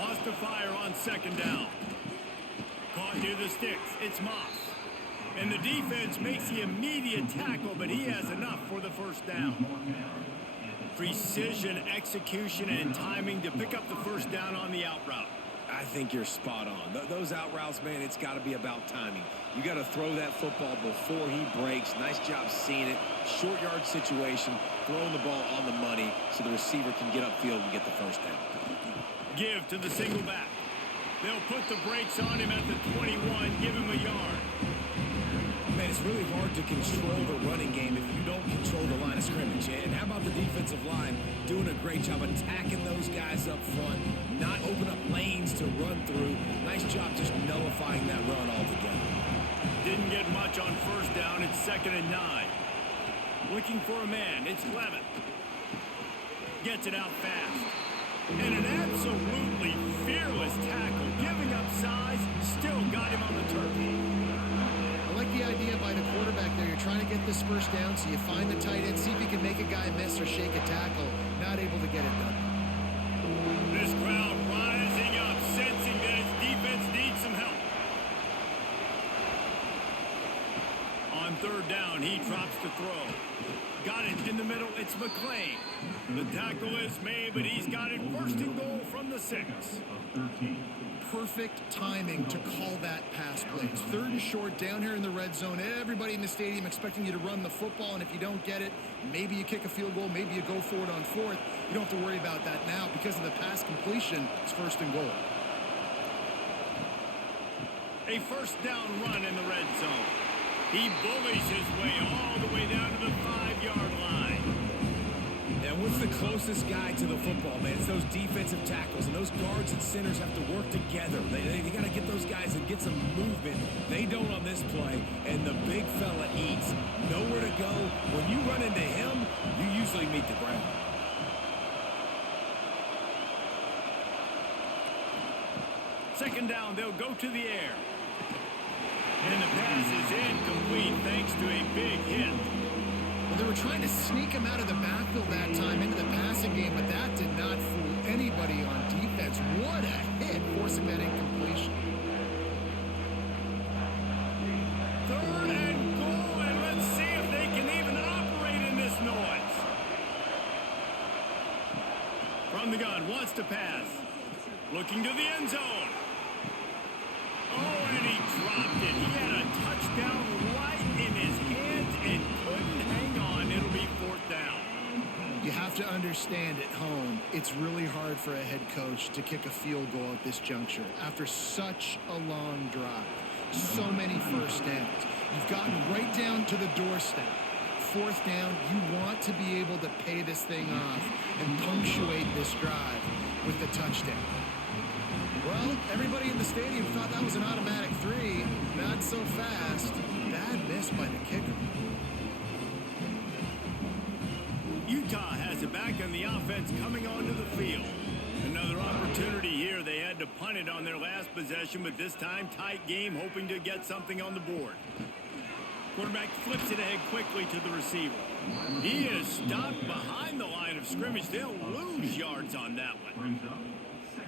Lost to fire on second down. Caught near the sticks. It's Moss. And the defense makes the immediate tackle, but he has enough for the first down. Precision, execution, and timing to pick up the first down on the out route. I think you're spot on. Those out routes, man, it's got to be about timing. You got to throw that football before he breaks. Nice job seeing it. Short yard situation, throwing the ball on the money so the receiver can get upfield and get the first down. Give to the single back. They'll put the brakes on him at the 21, give him a yard. Man, it's really hard to control the running game if you don't control the line of scrimmage. And how about the defensive line doing a great job attacking those guys up front, not open up lanes to run through. Nice job just nullifying that run altogether. Didn't get much on first down. It's 2nd and 9. Looking for a man. It's Levin. Gets it out fast. And an absolutely fearless tackle. Giving up size, still got him on the turf. I like the idea by the quarterback there. You're trying to get this first down, so you find the tight end, see if you can make a guy miss or shake a tackle. Not able to get it done. This crowd rising up, sensing that its defense needs some help. On third down, he drops to throw. Got it in the middle. It's McClain. The tackle is made, but he's got it first and goal from the 6. Perfect timing to call that pass play. It's 3rd and short down here in the red zone. Everybody in the stadium expecting you to run the football, and if you don't get it, maybe you kick a field goal, maybe you go for it on 4th. You don't have to worry about that now because of the pass completion. It's 1st and goal. A first down run in the red zone. He bullies his way all the way down to the 5-yard line. And what's the closest guy to the football, man? It's those defensive tackles, and those guards and centers have to work together. They got to get those guys and get some movement. They don't on this play, and the big fella eats. Nowhere to go. When you run into him, you usually meet the ground. Second down, they'll go to the air. And the pass is incomplete thanks to a big hit. Well, they were trying to sneak him out of the backfield that time into the passing game, but that did not fool anybody on defense. What a hit, forcing that incompletion. 3rd and goal, and let's see if they can even operate in this noise. the gun, wants to pass. Looking to the end zone. Oh, and he dropped it. He had a touchdown right in his hands and couldn't hang on. It'll be 4th down. You have to understand at home, it's really hard for a head coach to kick a field goal at this juncture after such a long drive. So many first downs. You've gotten right down to the doorstep. 4th down, you want to be able to pay this thing off and punctuate this drive with the touchdown. Well, everybody in the stadium thought that was an automatic 3. Not so fast. Bad miss by the kicker. Utah has it back on the offense coming onto the field. Another opportunity here. They had to punt it on their last possession, but this time tight game, hoping to get something on the board. Quarterback flips it ahead quickly to the receiver. He is stopped behind the line of scrimmage. They'll lose yards on that one.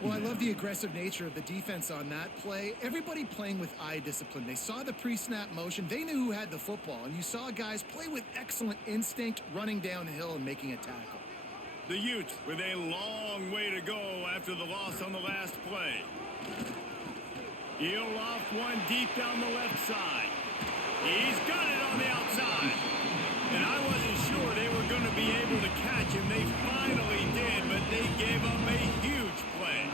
Well, I love the aggressive nature of the defense on that play. Everybody playing with eye discipline. They saw the pre-snap motion. They knew who had the football. And you saw guys play with excellent instinct, running downhill and making a tackle. The Utes with a long way to go after the loss on the last play. He'll off one deep down the left side. He's got it on the outside. And I wasn't sure they were going to be able to catch him. They finally did, but they gave up a huge play.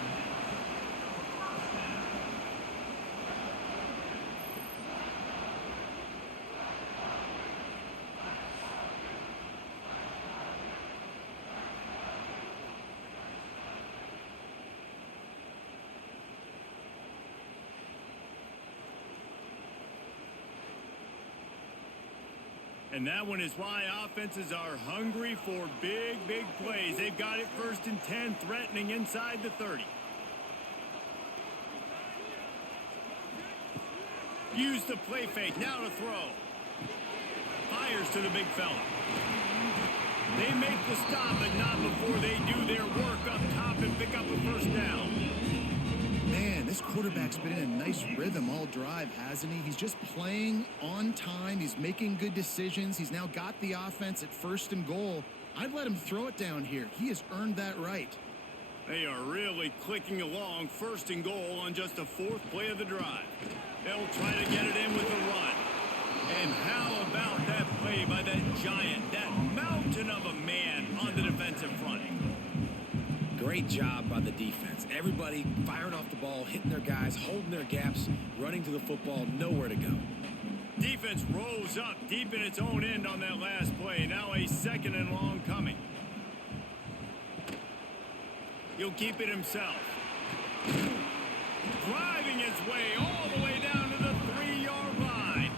And that one is why offenses are hungry for big, big plays. They've got it 1st and 10, threatening inside the 30. Use the play fake, now to throw. Fires to the big fella. They make the stop, but not before they do their work up top and pick up a 1st down. Man, this quarterback's been in a nice rhythm all drive, hasn't he? He's just playing on time. He's making good decisions. He's now got the offense at 1st and goal. I'd let him throw it down here. He has earned that right. They are really clicking along, 1st and goal on just the 4th play of the drive. They'll try to get it in with a run. And how about that play by that giant, that mountain of a man on the defensive front? Great job by the defense. Everybody firing off the ball, hitting their guys, holding their gaps, running to the football, nowhere to go. Defense rose up deep in its own end on that last play. Now a 2nd and long coming. He'll keep it himself. Driving his way all the way down to the 3-yard line.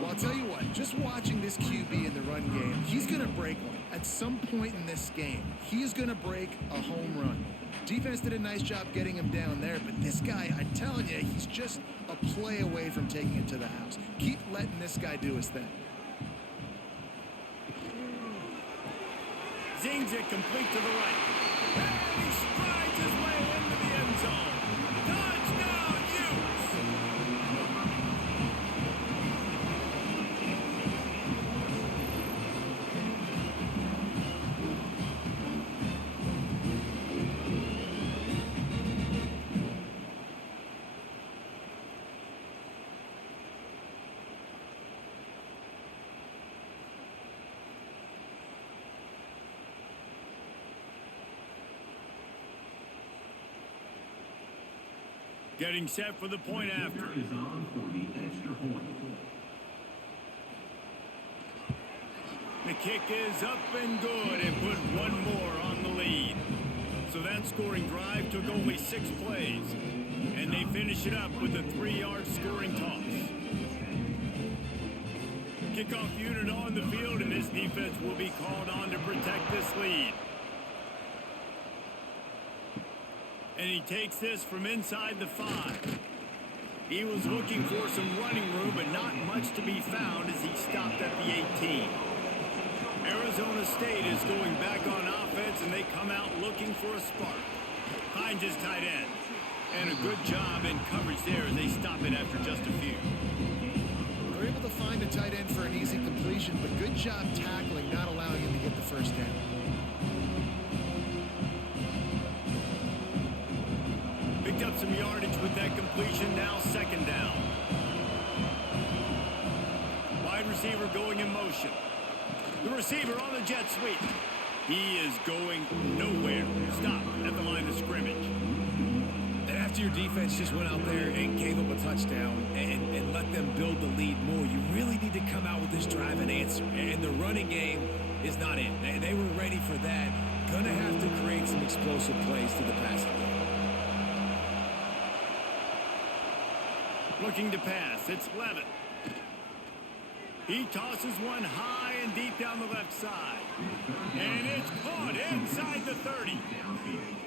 Well, I'll tell you what, just watching this QB in the run game, he's going to break one. At some point in this game, he is going to break a home run. Defense did a nice job getting him down there, but this guy, I'm telling you, he's just a play away from taking it to the house. Keep letting this guy do his thing. Zings it complete to the right. And he strides his way into the end zone. Touchdown, Utes! Getting set for the point after. Is on for the extra point. The kick is up and good and put one more on the lead. So that scoring drive took only 6 plays. And they finish it up with a 3-yard scoring toss. Kickoff unit on the field, and this defense will be called on to protect this lead. And he takes this from inside the 5. He was looking for some running room, but not much to be found as he stopped at the 18. Arizona State is going back on offense, and they come out looking for a spark. Finds his tight end. And a good job in coverage there as they stop it after just a few. They're able to find a tight end for an easy completion, but good job tackling, not allowing him to get the 1st down. Picked up some yardage with that completion. Now second down. Wide receiver going in motion. The receiver on the jet sweep. He is going nowhere. Stop at the line of scrimmage. And after your defense just went out there and gave up a touchdown and let them build the lead more, you really need to come out with this drive and answer. And the running game is not in. They were ready for that. Gonna have to create some explosive plays to the passing game. Looking to pass. It's Levin. He tosses one high and deep down the left side. And it's caught inside the 30.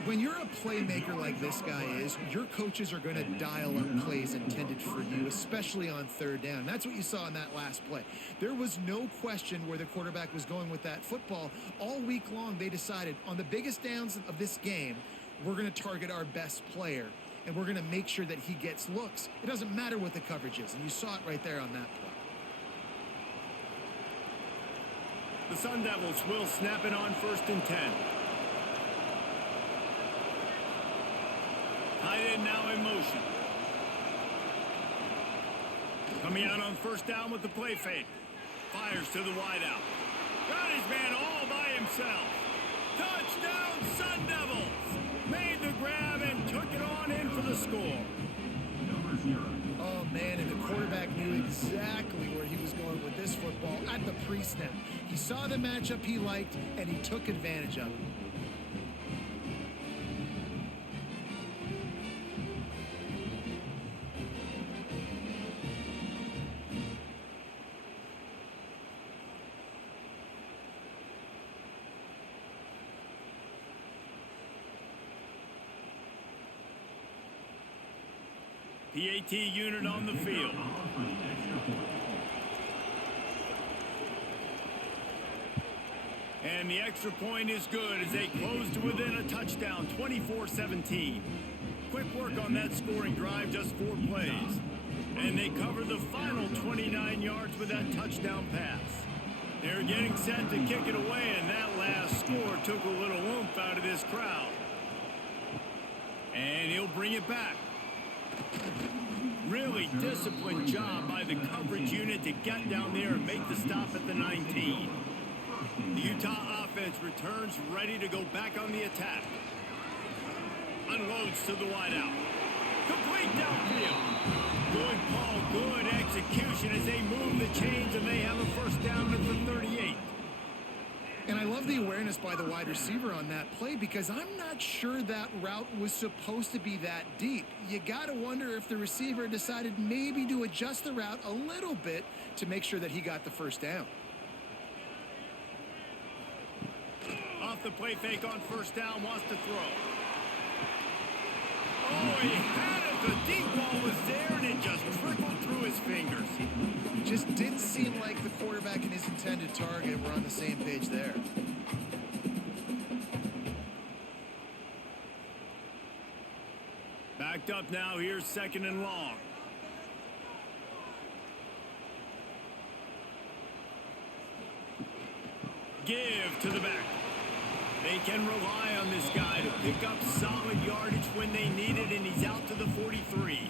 When you're a playmaker like this guy is, your coaches are going to dial up plays intended for you, especially on third down. That's what you saw in that last play. There was no question where the quarterback was going with that football. All week long, they decided on the biggest downs of this game, we're going to target our best player, and we're going to make sure that he gets looks. It doesn't matter what the coverage is, and you saw it right there on that play. The Sun Devils will snap it on 1st and 10. Tight end now in motion. Coming out on 1st down with the play fake. Fires to the wideout. Got his man all by himself. Touchdown Sun Devils! Made the grab and took it on in for the score. Oh, man, and the quarterback knew exactly where he was going with this football at the pre-snap. He saw the matchup he liked, and he took advantage of it. PAT unit on the field. And the extra point is good as they close to within a touchdown, 24-17. Quick work on that scoring drive, just 4 plays. And they cover the final 29 yards with that touchdown pass. They're getting set to kick it away, and that last score took a little oomph out of this crowd. And he'll bring it back. Really disciplined job by the coverage unit to get down there and make the stop at the 19. The Utah offense returns ready to go back on the attack. Unloads to the wideout. Complete downfield. Good ball, good execution as they move the chains, and they have a 1st down at the 38. And I love the awareness by the wide receiver on that play because I'm not sure that route was supposed to be that deep. You got to wonder if the receiver decided maybe to adjust the route a little bit to make sure that he got the 1st down. Off the play fake on 1st down, wants to throw. Oh, he had it. The deep ball was there, and it just trickled through his fingers. Just didn't seem like the quarterback and his intended target were on the same page there. Backed up now. Here's 2nd and long. Give to the back. They can rely on this guy to pick up solid yardage when they need it, and he's out to the 43.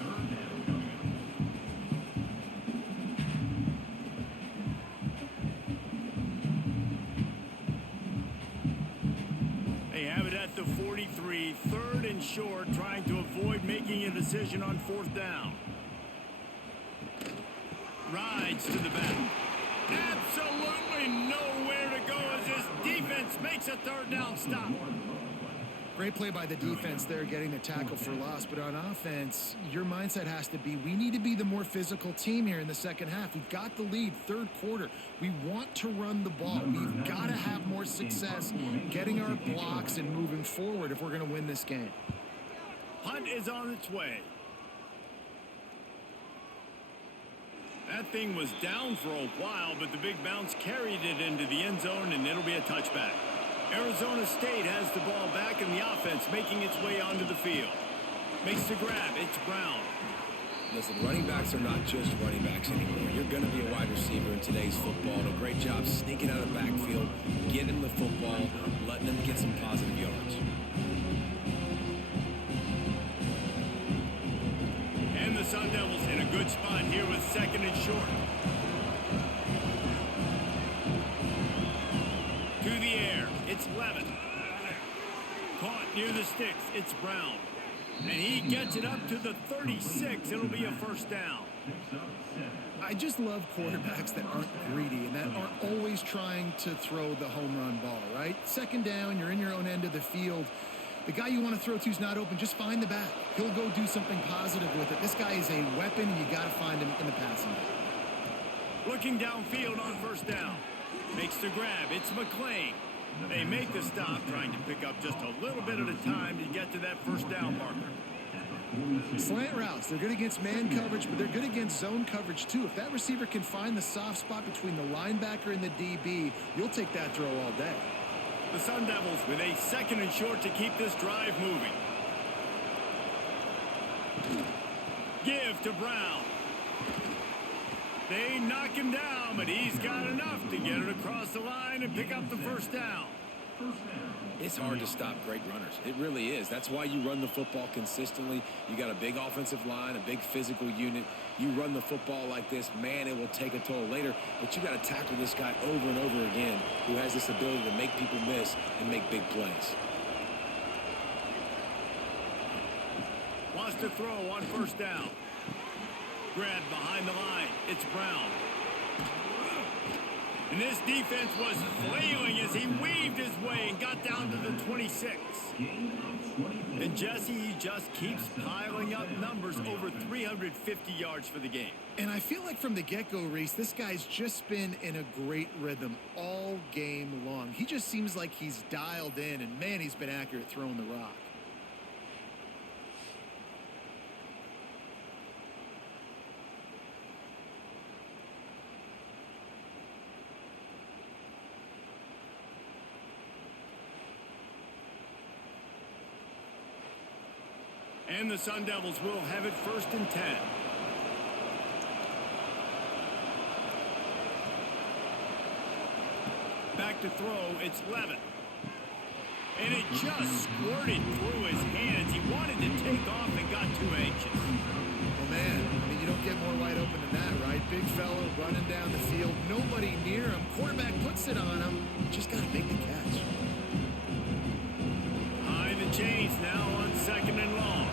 They have it at the 43, 3rd and short, trying to avoid making a decision on 4th down. Rides to the back. Absolutely nowhere to go as this defense makes a 3rd down stop. Great play by the defense there, getting the tackle for loss. But on offense, your mindset has to be, we need to be the more physical team here in the second half. We've got the lead, 3rd quarter. We want to run the ball. We've got to have more success getting our blocks and moving forward if we're going to win this game. Hunt is on its way. That thing was down for a while, but the big bounce carried it into the end zone, and it'll be a touchback. Arizona State has the ball back, and the offense making its way onto the field. Makes the grab. It's Brown. Listen, running backs are not just running backs anymore. You're going to be a wide receiver in today's football. A great job sneaking out of the backfield, getting him the football, letting them get some positive yards. Sun Devils in a good spot here with second and short. To the air, it's Levin. Caught near the sticks, it's Brown. And he gets it up to the 36. It'll be a first down. I just love quarterbacks that aren't greedy and that aren't always trying to throw the home run ball, right? Second down, you're in your own end of the field. The guy you want to throw to is not open. Just find the back. He'll go do something positive with it. This guy is a weapon, and you got to find him in the passing game. Looking downfield on first down. Makes the grab. It's McClain. They make the stop, trying to pick up just a little bit at a time to get to that first down marker. Slant routes, they're good against man coverage, but they're good against zone coverage too. If that receiver can find the soft spot between the linebacker and the DB, you'll take that throw all day. The Sun Devils with a second and short to keep this drive moving. Give to Brown. They knock him down, but he's got enough to get it across the line and pick up the first down. It's hard to stop great runners. It really is. That's why you run the football consistently. You got a big offensive line, a big physical unit. You run the football like this, man, it will take a toll later. But you got to tackle this guy over and over again who has this ability to make people miss and make big plays. Wants to throw on first down. Grabbed behind the line. It's Brown. And this defense was flailing as he weaved his way and got down to the 26. And Jesse, he just keeps piling up numbers, over 350 yards for the game. And I feel like from the get-go, Reese, this guy's just been in a great rhythm all game long. He just seems like he's dialed in, and man, he's been accurate throwing the rock. And the Sun Devils will have it 1st and 10. Back to throw, it's Levin. And it just squirted through his hands. He wanted to take off and got too anxious. Oh, man, I mean, you don't get more wide open than that, right? Big fellow running down the field, nobody near him. Quarterback puts it on him. Just got to make the catch. High the chains now on 2nd and long.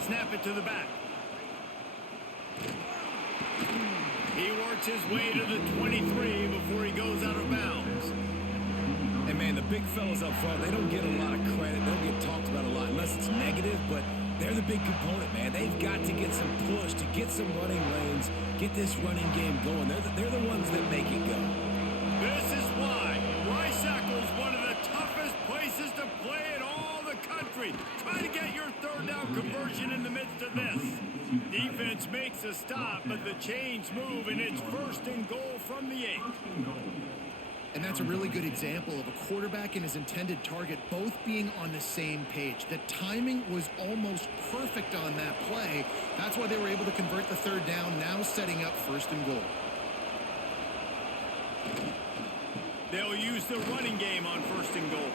Snap it to the back. He works his way to the 23 before he goes out of bounds. And man, the big fellas up front, they don't get a lot of credit. They don't get talked about a lot unless it's negative, but they're the big component, man. They've got to get some push, to get some running lanes, get this running game going. They're the ones that make it go. This is why Rice-Eccles is one of the toughest places to play in all the country. Try to get your third down conversion in the midst of this. Defense makes a stop, but the chains move, and it's 1st and goal from the 8. And that's a really good example of a quarterback and his intended target both being on the same page. The timing was almost perfect on that play. That's why they were able to convert the 3rd down, now setting up 1st and goal. They'll use the running game on 1st and goal.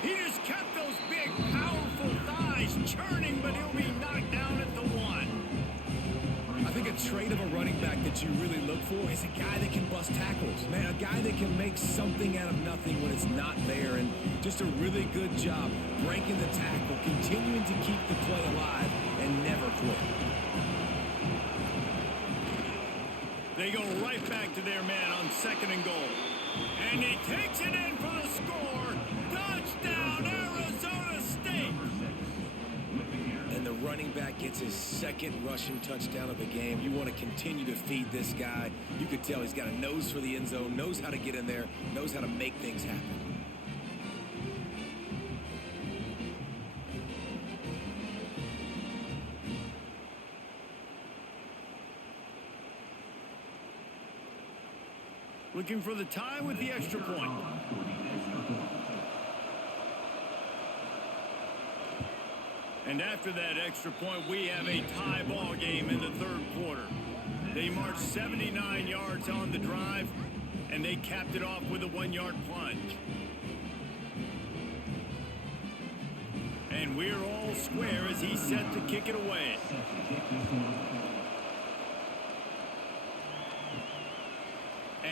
He just kept those big, powerful thighs churning, but he'll be knocked down at the 1. I think a trait of a running back that you really look for is a guy that can bust tackles. Man, a guy that can make something out of nothing when it's not there. And just a really good job breaking the tackle, continuing to keep the play alive, and never quit. They go right back to their man on 2nd and goal. And he takes it in for the score. Touchdown, Arizona State. And the running back gets his 2nd rushing touchdown of the game. You want to continue to feed this guy. You could tell he's got a nose for the end zone, knows how to get in there, knows how to make things happen. Looking for the tie with the extra point. And after that extra point, we have a tie ball game in the 3rd quarter. They marched 79 yards on the drive, and they capped it off with a 1-yard plunge. And we're all square as he's set to kick it away.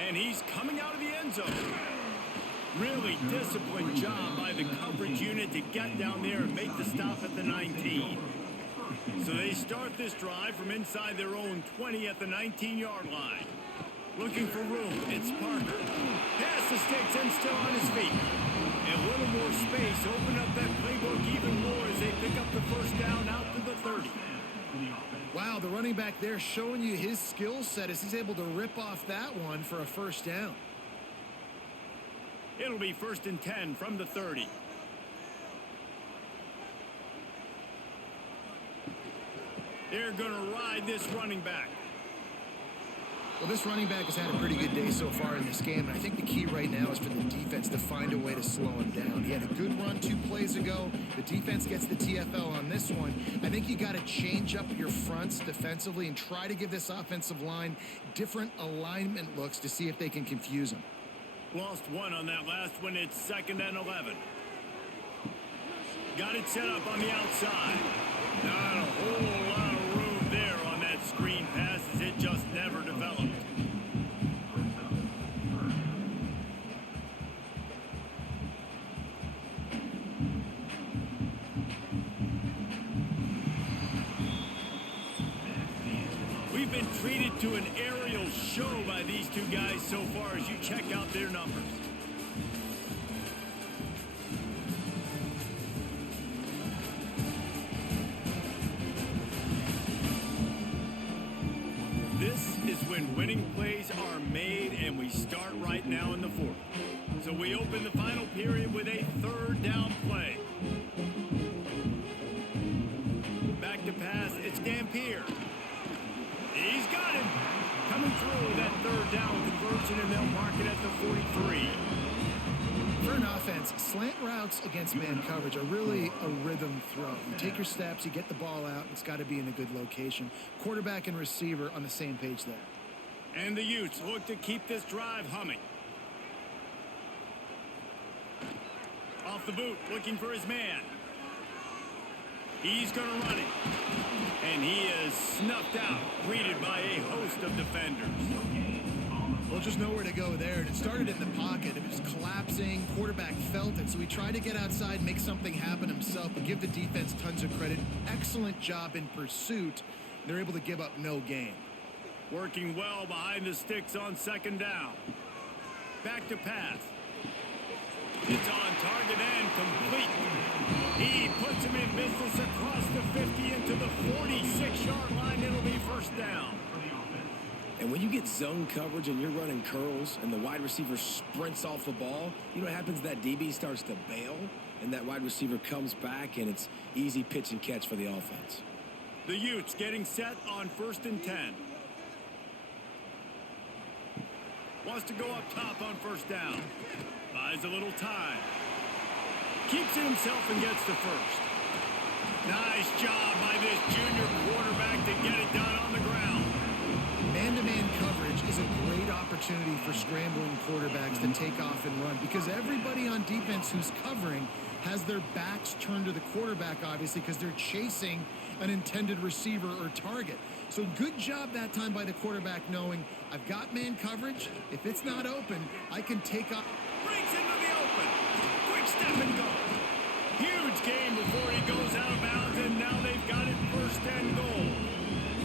And he's coming out of the end zone. Really disciplined job by the coverage unit to get down there and make the stop at the 19. So they start this drive from inside their own 20 at the 19-yard line. Looking for room. It's Parker. Pass the sticks and still on his feet. A little more space. Open up that playbook even more as they pick up the first down out to the 30. Wow, the running back there showing you his skill set as he's able to rip off that one for a first down. It'll be 1st and 10 from the 30. They're going to ride this running back. Well, this running back has had a pretty good day so far in this game, and I think the key right now is for the defense to find a way to slow him down. He had a good run 2 plays ago. The defense gets the TFL on this one. I think you got to change up your fronts defensively and try to give this offensive line different alignment looks to see if they can confuse him. Lost one on that last one. It's 2nd and 11. Got it set up on the outside. Not a whole lot of room there on that screen pass as it just never developed. We've been treated to an aerial show by these two guys so far as you check out their numbers. This is when winning plays are made, and we start right now in the 4th. So we open the final period with a 3rd down play. Back to pass, it's Dampier. He's got him. Coming through that 3rd down conversion, and they'll mark it at the 43. For an offense, slant routes against man coverage are really a rhythm throw. You take your steps, you get the ball out, it's got to be in a good location. Quarterback and receiver on the same page there. And the Utes look to keep this drive humming. Off the boot, looking for his man. He's going to run it. And he is snuffed out, greeted by a host of defenders. Well, just nowhere to go there. And it started in the pocket. It was collapsing. Quarterback felt it. So he tried to get outside, make something happen himself, but give the defense tons of credit. Excellent job in pursuit. They're able to give up no gain. Working well behind the sticks on 2nd down. Back to pass. It's on target and complete. He puts him in business across the 50 into the 46-yard line. It'll be 1st down. And when you get zone coverage and you're running curls and the wide receiver sprints off the ball, you know what happens? That DB starts to bail, and that wide receiver comes back, and it's easy pitch and catch for the offense. The Utes getting set on 1st and 10. Wants to go up top on 1st down. Buys a little time. Keeps it himself and gets the 1st. Nice job by this junior quarterback to get it done on the ground. Man-to-man coverage is a great opportunity for scrambling quarterbacks to take off and run because everybody on defense who's covering has their backs turned to the quarterback, obviously, because they're chasing an intended receiver or target. So good job that time by the quarterback knowing I've got man coverage. If it's not open, I can take off. Breaks into the open. Quick step and go. Huge game before he goes out of bounds, and now they've got it 1st and goal.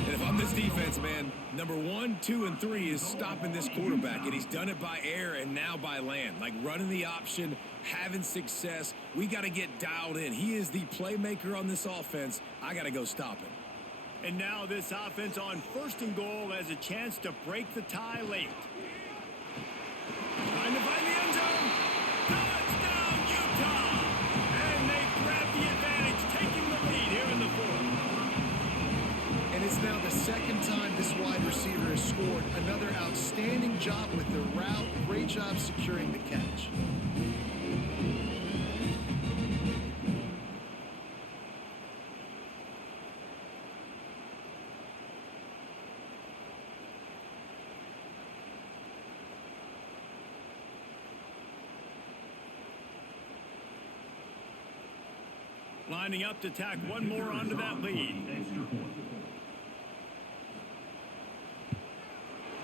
And if I'm this defense, man, number 1, 2, and 3 is stopping this quarterback, and he's done it by air and now by land. Like running the option, having success. We got to get dialed in. He is the playmaker on this offense. I got to go stop him. And now this offense on 1st and goal has a chance to break the tie late. Trying to find the end zone. Touchdown, Utah! And they grab the advantage, taking the lead here in the 4th. And it's now the 2nd time this wide receiver has scored. Another outstanding job with the route. Great job securing the catch. Lining up to tack one more onto that lead. Extra point.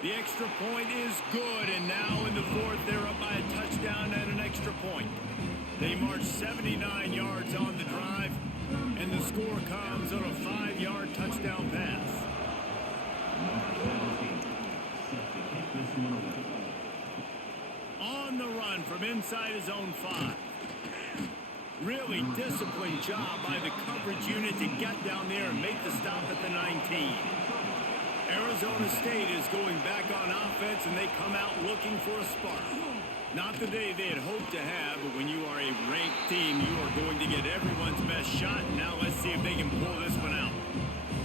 The extra point is good, and now in the fourth, they're up by a touchdown and an extra point. They march 79 yards on the drive, and the score comes on a 5-yard touchdown pass. On the run from inside his own 5. Really disciplined job by the coverage unit to get down there and make the stop at the 19. Arizona State is going back on offense, and they come out looking for a spark. Not the day they had hoped to have, but when you are a ranked team, you are going to get everyone's best shot. Now let's see if they can pull this one out.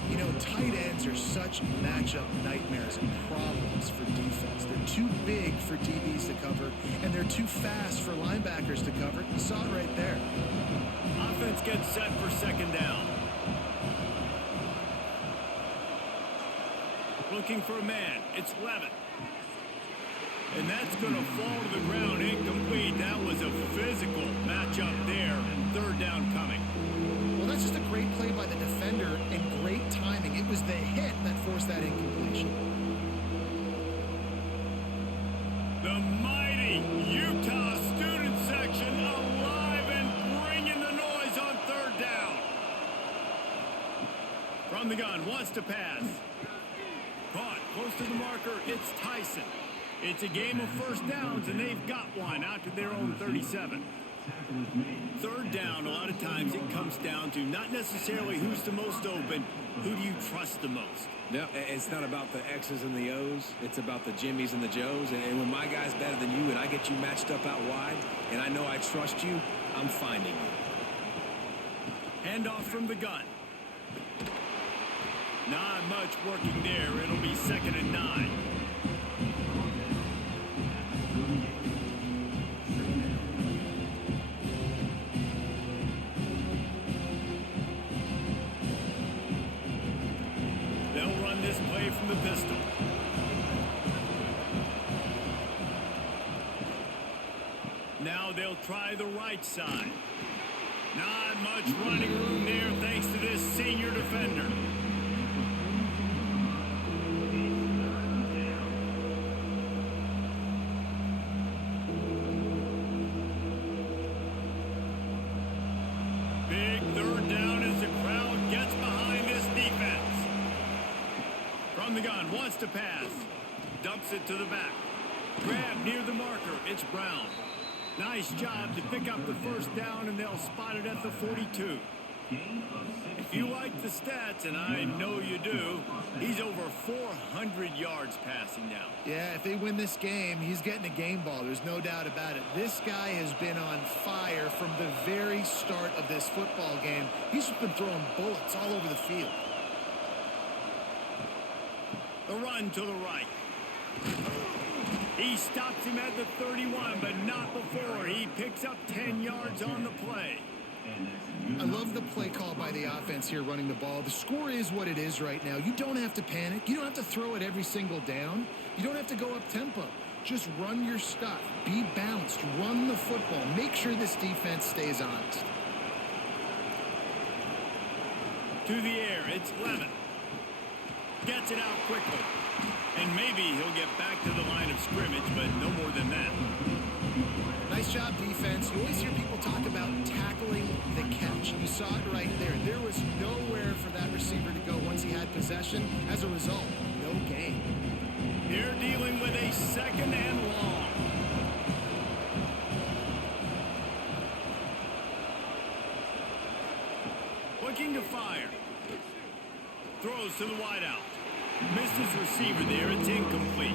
You know, tight ends are such matchup nightmares and problems for defense. They're too big for DBs to cover, and they're too fast for linebackers to cover. You saw it right there. Offense gets set for second down. Looking for a man. It's Levitt. And that's going to fall to the ground incomplete. That was a physical matchup there. Third down coming. Well, that's just a great play by the defender and great timing. It was the hit that forced that incompletion. The mighty Utah student section alive and bringing the noise on third down. From the gun, wants to pass. Caught close to the marker. It's Tyson. It's a game of first downs, and they've got one out to their own 37. Third down, a lot of times it comes down to not necessarily who's the most open, who do you trust the most? No, it's not about the X's and the O's. It's about the Jimmies and the Joes. And when my guy's better than you and I get you matched up out wide, and I know I trust you, I'm finding you. Handoff from the gun. Not much working there. It'll be 2nd and 9. They'll run this play from the pistol. Now they'll try the right side. Not much running room there thanks to this senior defender. Big third down as the crowd gets behind this defense. From the gun, wants to pass. Dumps it to the back. Grab near the marker. It's Brown. Nice job to pick up the first down, and they'll spot it at the 42. If you like the stats, and I know you do, he's over 400 yards passing now. Yeah, if they win this game, he's getting a game ball. There's no doubt about it. This guy has been on fire from the very start of this football game. He's just been throwing bullets all over the field. The run to the right. He stops him at the 31, but not before. He picks up 10 yards on the play. I love the play call by the offense here running the ball. The score is what it is right now. You don't have to panic. You don't have to throw it every single down. You don't have to go up tempo. Just run your stuff. Be balanced. Run the football. Make sure this defense stays honest. To the air, it's Levitt. Gets it out quickly. And maybe he'll get back to the line of scrimmage, but no more than that. Nice job, defense. You always hear people talk about tackling the catch. You saw it right there. There was nowhere for that receiver to go once he had possession. As a result, no gain. They're dealing with a 2nd and long. Looking to fire. Throws to the wideout. Missed his receiver there. It's incomplete.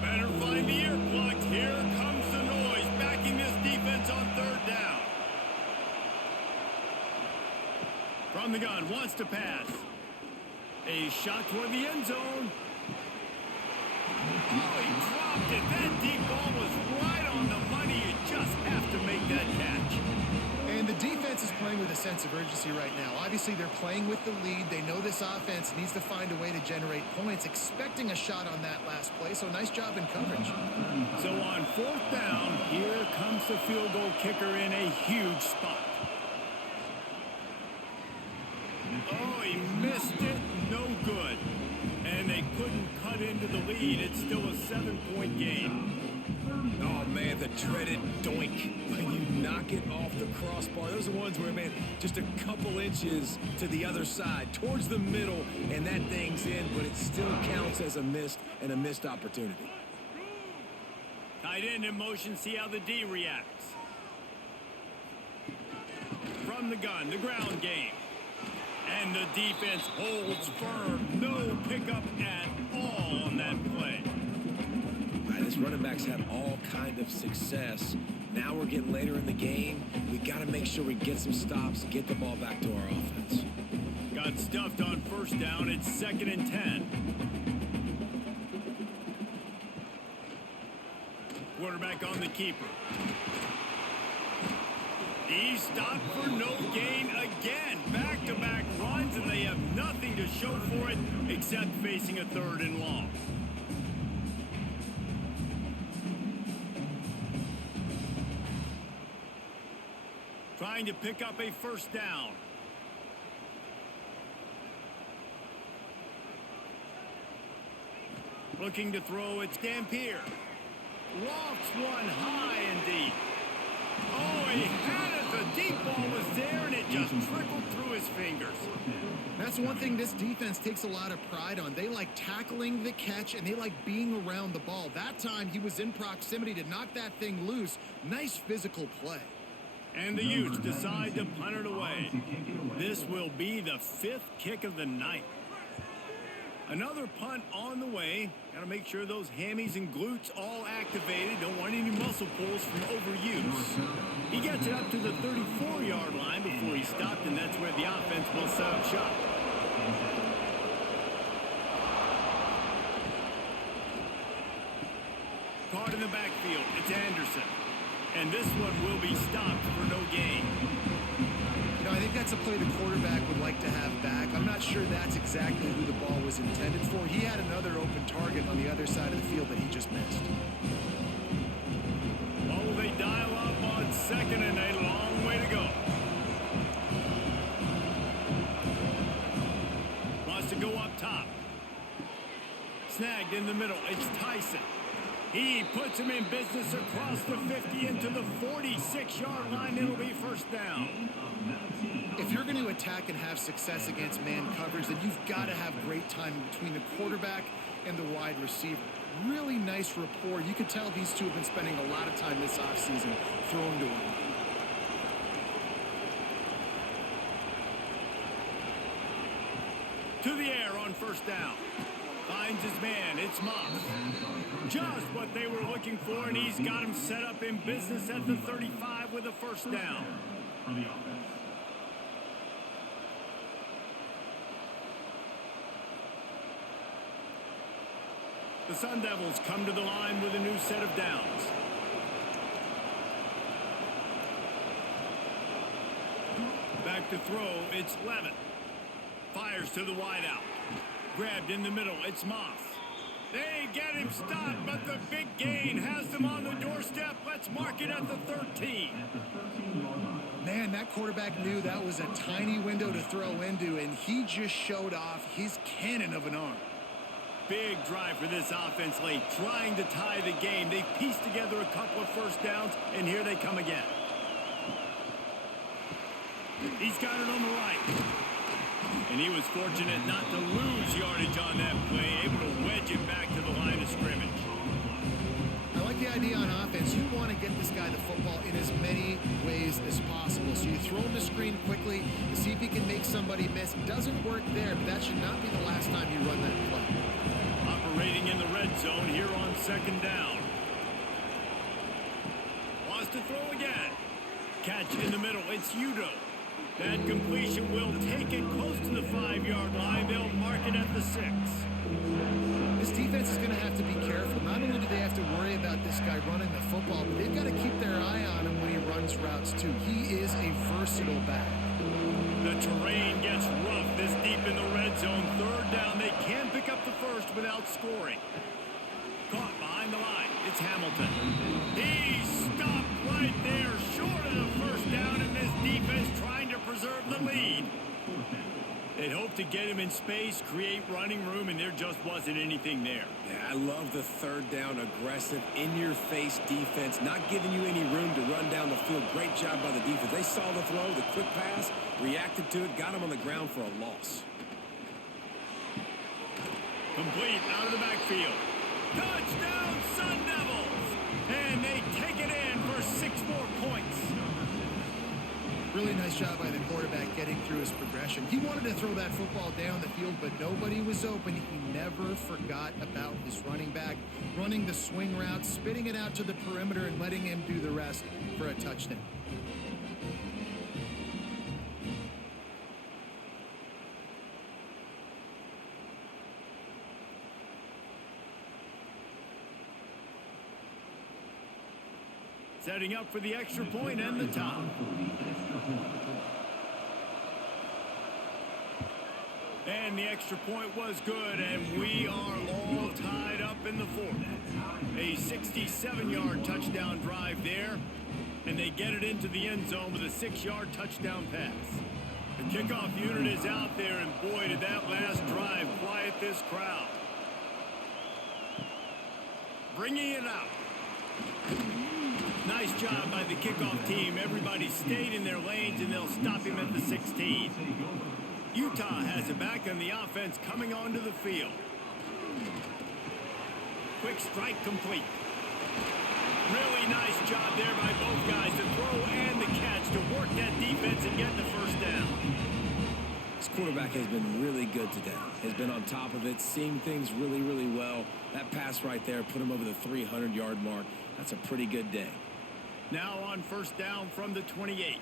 Better find the earplugs. Here comes the noise, backing this defense on third down. From the gun, wants to pass. A shot toward the end zone. Oh, he dropped it. That deep ball was right on the money. You just have to make that catch. And the defense is playing with a sense of urgency right now. Obviously, they're playing with the lead. They know this offense needs to find a way to generate points, expecting a shot on that last play. So nice job in coverage. So on 4th down, here comes the field goal kicker in a huge spot. Oh, he missed it. No good. And they couldn't cut into the lead. It's still a 7-point game. Oh, man, the dreaded doink. When you knock it off the crossbar. Those are ones where, man, just a couple inches to the other side, towards the middle, and that thing's in, but it still counts as a missed opportunity. Tight end in motion, see how the D reacts. From the gun, the ground game. And the defense holds firm. No pickup at all on that play. All right, this running back's had all kind of success. Now we're getting later in the game. We got to make sure we get some stops, get the ball back to our offense. Got stuffed on 1st down. It's 2nd and 10. Quarterback on the keeper. He stopped for no gain again. Back-to-back runs, and they have nothing to show for it except facing a 3rd and long. Trying to pick up a 1st down. Looking to throw, it's Dampier. Lofts one high and deep. Oh, he had it. The deep ball was there, and it just trickled through his fingers. That's one thing this defense takes a lot of pride on. They like tackling the catch, and they like being around the ball. That time, he was in proximity to knock that thing loose. Nice physical play. And the Utes decide to punt it away. This will be the 5th kick of the night. Another punt on the way. Got to make sure those hammies and glutes all activated. Don't want any muscle pulls from overuse. He gets it up to the 34-yard line before he stopped, and that's where the offense will set up shop. Caught in the backfield. It's Anderson. And this one will be stopped for no gain. You know, I think that's a play the quarterback would like to have back. I'm not sure that's exactly who the ball was intended for. He had another open target on the other side of the field that he just missed. Oh, they dial up on 2nd and a long way to go. Wants to go up top. Snagged in the middle. It's Tyson. He puts him in business across the 50 into the 46-yard line. It'll be 1st down. If you're going to attack and have success against man coverage, then you've got to have great time between the quarterback and the wide receiver. Really nice rapport. You could tell these two have been spending a lot of time this offseason throwing to him. To the air on 1st down. Finds his man. It's Moss. Just what they were looking for, and he's got him set up in business at the 35 with a 1st down. For the offense. The Sun Devils come to the line with a new set of downs. Back to throw, it's Levin. Fires to the wideout. Grabbed in the middle, it's Moss. They get him stopped, but the big gain has them on the doorstep. Let's mark it at the 13. Man, that quarterback knew that was a tiny window to throw into, and he just showed off his cannon of an arm. Big drive for this offense late, trying to tie the game. They pieced together a couple of 1st downs, and here they come again. He's got it on the right. And he was fortunate not to lose yardage on that play, able to wedge it back to the line of scrimmage. I like the idea on offense. You want to get this guy the football in as many ways as possible. So you throw him the screen quickly to see if he can make somebody miss. Doesn't work there, but that should not be the last time you run that play. Operating in the red zone here on 2nd down. Wants to throw again. Catch in the middle. It's Udo. That completion will take it close to the 5-yard line. They'll mark it at the 6. this defense is going to have to be careful. Not only do they have to worry about this guy running the football, but they've got to keep their eye on him when he runs routes too. He is a versatile back. The terrain gets rough this deep in the red zone. Third down, they can pick up the first without scoring. Caught behind the line. It's Hamilton. He stopped right there, short of the first down, and this defense trying to preserve the lead. They'd hoped to get him in space, create running room, and there just wasn't anything there. Yeah, I love the third down, aggressive, in-your-face defense, not giving you any room to run down the field. Great job by the defense. They saw the throw, the quick pass, reacted to it, got him on the ground for a loss. Complete out of the backfield. Touchdown, Sun Devils! And they take it in for 6 more points. Really nice job by the quarterback getting through his progression. He wanted to throw that football down the field, but nobody was open. He never forgot about his running back, running the swing route, spitting it out to the perimeter, and letting him do the rest for a touchdown. Setting up for the extra point and the top. And the extra point was good, and we are all tied up in the fourth. A 67-yard touchdown drive there, and they get it into the end zone with a 6-yard touchdown pass. The kickoff unit is out there, and boy, did that last drive quiet this crowd. Bringing it out. Nice job by the kickoff team. Everybody stayed in their lanes, and they'll stop him at the 16. Utah has it back on the offense coming onto the field. Quick strike complete. Really nice job there by both guys to throw and the catch to work that defense and get the first down. This quarterback has been really good today. Has been on top of it, seeing things really, really well. That pass right there put him over the 300-yard mark. That's a pretty good day. Now on first down from the 28.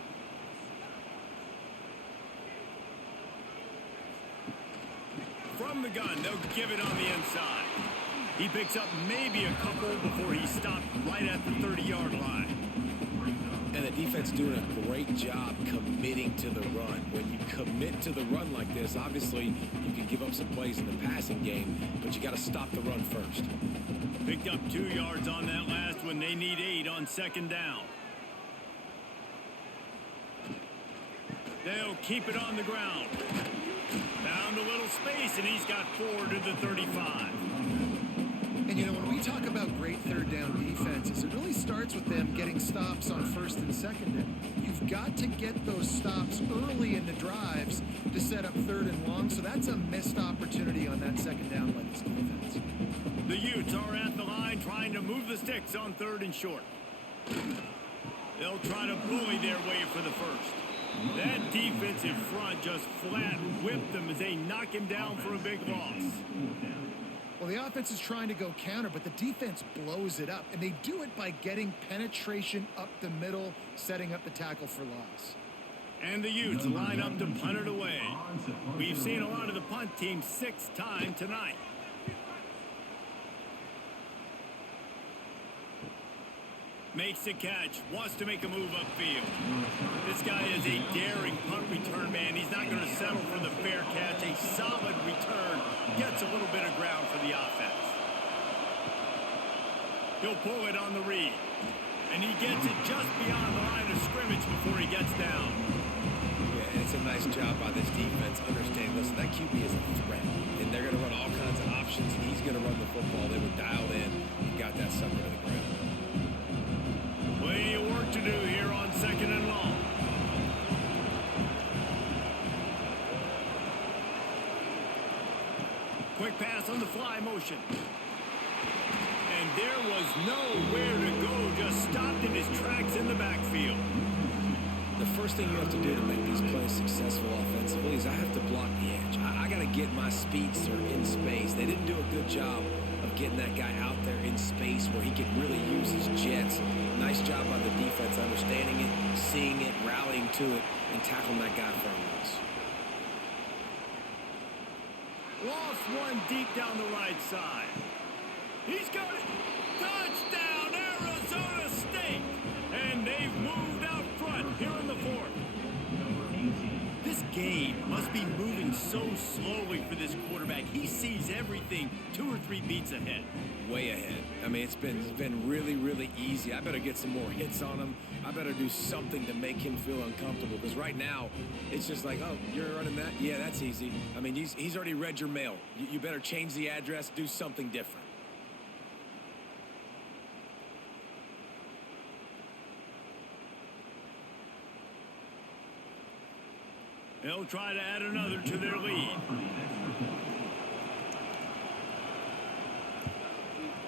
From the gun, they'll give it on the inside. He picks up maybe a couple before he stopped right at the 30-yard line. And the defense doing a great job committing to the run. When you commit to the run like this, obviously you can give up some plays in the passing game, but you got to stop the run first. Picked up 2 yards on that last one. They need 8 on second down. They'll keep it on the ground. Found a little space, and he's got 4 to the 35. And, you know, when we talk about great third down defenses, it really starts with them getting stops on first and second down. You've got to get those stops early in the drives to set up third and long, so that's a missed opportunity on that second down by this defense. The Utes are at the line trying to move the sticks on third and short. They'll try to bully their way for the first. That defensive front just flat whipped them as they knock him down for a big loss. Well, the offense is trying to go counter, but the defense blows it up, and they do it by getting penetration up the middle, setting up the tackle for loss. And the Utes line up to punt it away. We've seen a lot of the punt team 6 times tonight. Makes the catch, wants to make a move upfield. This guy is a daring punt return man. He's not going to settle for the fair catch. A solid return. Gets a little bit of ground for the offense. He'll pull it on the read. And he gets it just beyond the line of scrimmage before he gets down. Yeah, it's a nice job by this defense. Understanding, listen, that QB is a threat. And they're going to run all kinds of options, and he's going to run the football. They were dialed in and got that sucker to the ground. Plenty of work to do here on second and long. Quick pass on the fly motion. And there was nowhere to go, just stopped in his tracks in the backfield. The first thing you have to do to make these plays successful offensively is I have to block the edge. I got to get my speedster in space. They didn't do a good job of getting that guy out there in space where he could really use his jets. Nice job by the defense understanding it, seeing it, rallying to it, and tackling that guy for a loss. Lost one deep down the right side. He's got it. Touchdown, Arizona State. And they've moved out front here in the fourth. This game must be moving so slowly for this quarterback. He sees everything 2 or 3 beats ahead. Way ahead. I mean, it's been really, really easy. I better get some more hits on him. I better do something to make him feel uncomfortable, because right now, it's just like, oh, you're running that? Yeah, that's easy. I mean, he's already read your mail. You better change the address, do something different. They'll try to add another to their lead.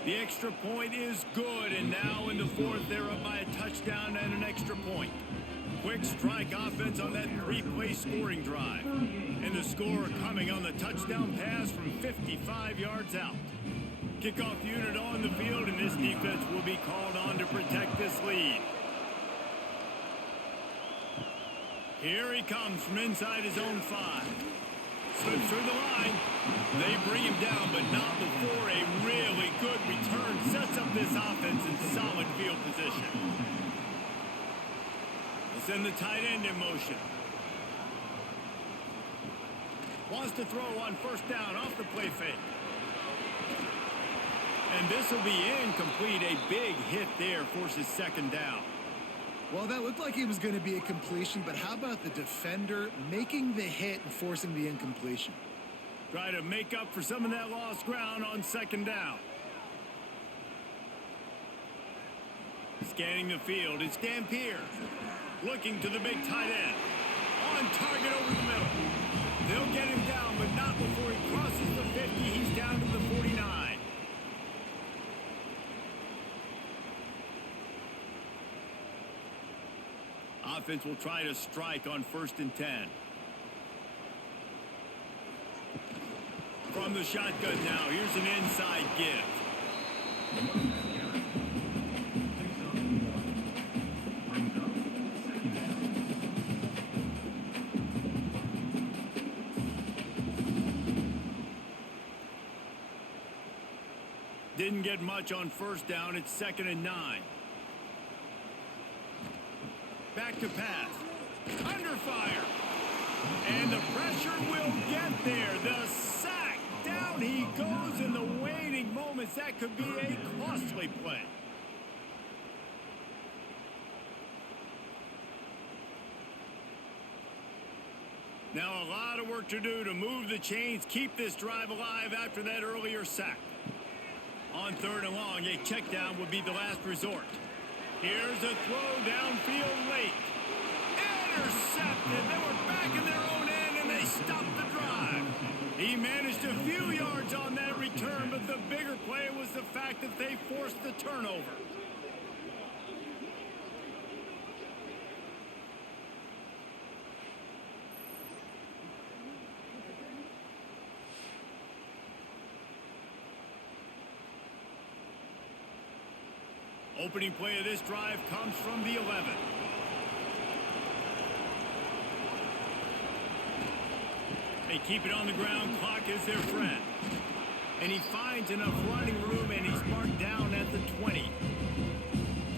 The extra point is good, and now in the fourth, they're up by a touchdown and an extra point. Quick strike offense on that 3-play scoring drive. And the score coming on the touchdown pass from 55 yards out. Kickoff unit on the field, and this defense will be called on to protect this lead. Here he comes from inside his own 5. Slips through the line. They bring him down, but not before a really good return sets up this offense in solid field position. They send the tight end in motion. Wants to throw on first down off the play fake. And this will be incomplete. A big hit there forces second down. Well, that looked like it was going to be a completion, but how about the defender making the hit and forcing the incompletion? Try to make up for some of that lost ground on second down. Scanning the field, it's Dampier. Looking to the big tight end. On target over the middle. They'll get him down, but not before he crosses the 50. He's down to the 49. Offense will try to strike on 1st and 10. From the shotgun now, here's an inside give. Didn't get much on first down. It's 2nd and 9. Back to pass. Under fire. And the pressure will get there. The sack. Down he goes in the waiting moments. That could be a costly play. Now a lot of work to do to move the chains, keep this drive alive after that earlier sack. On 3rd and long, a check down would be the last resort. Here's a throw downfield late. Intercepted. They were back in their own end, and they stopped the drive. He managed a few yards on that return, but the bigger play was the fact that they forced the turnover. Opening play of this drive comes from the 11. They keep it on the ground. Clock is their friend. And he finds enough running room, and he's marked down at the 20.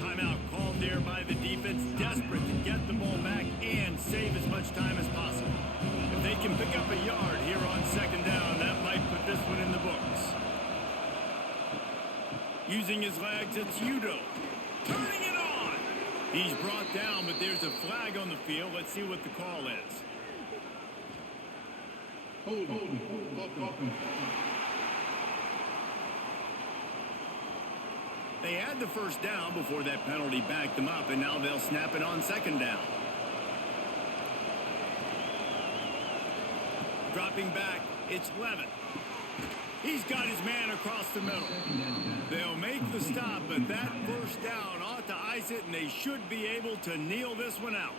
Timeout called there by the defense, desperate to get the ball back and save as much time as possible. If they can pick up a yard here on 2nd down, that might put this one in the books. Using his legs, it's Udo. Turning it on. He's brought down, but there's a flag on the field. Let's see what the call is. They had the first down before that penalty backed them up, and now they'll snap it on 2nd down. Dropping back, it's Levin. He's got his man across the middle. They'll make the stop, but that first down ought to ice it, and they should be able to kneel this one out.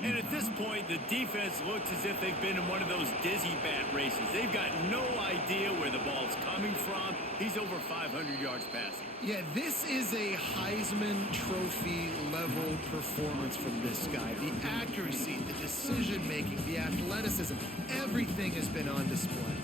And at this point, the defense looks as if they've been in one of those dizzy bat races. They've got no idea where the ball's coming from. He's over 500 yards passing. Yeah, this is a Heisman Trophy level performance from this guy. The accuracy, the decision-making, the athleticism, everything has been on display.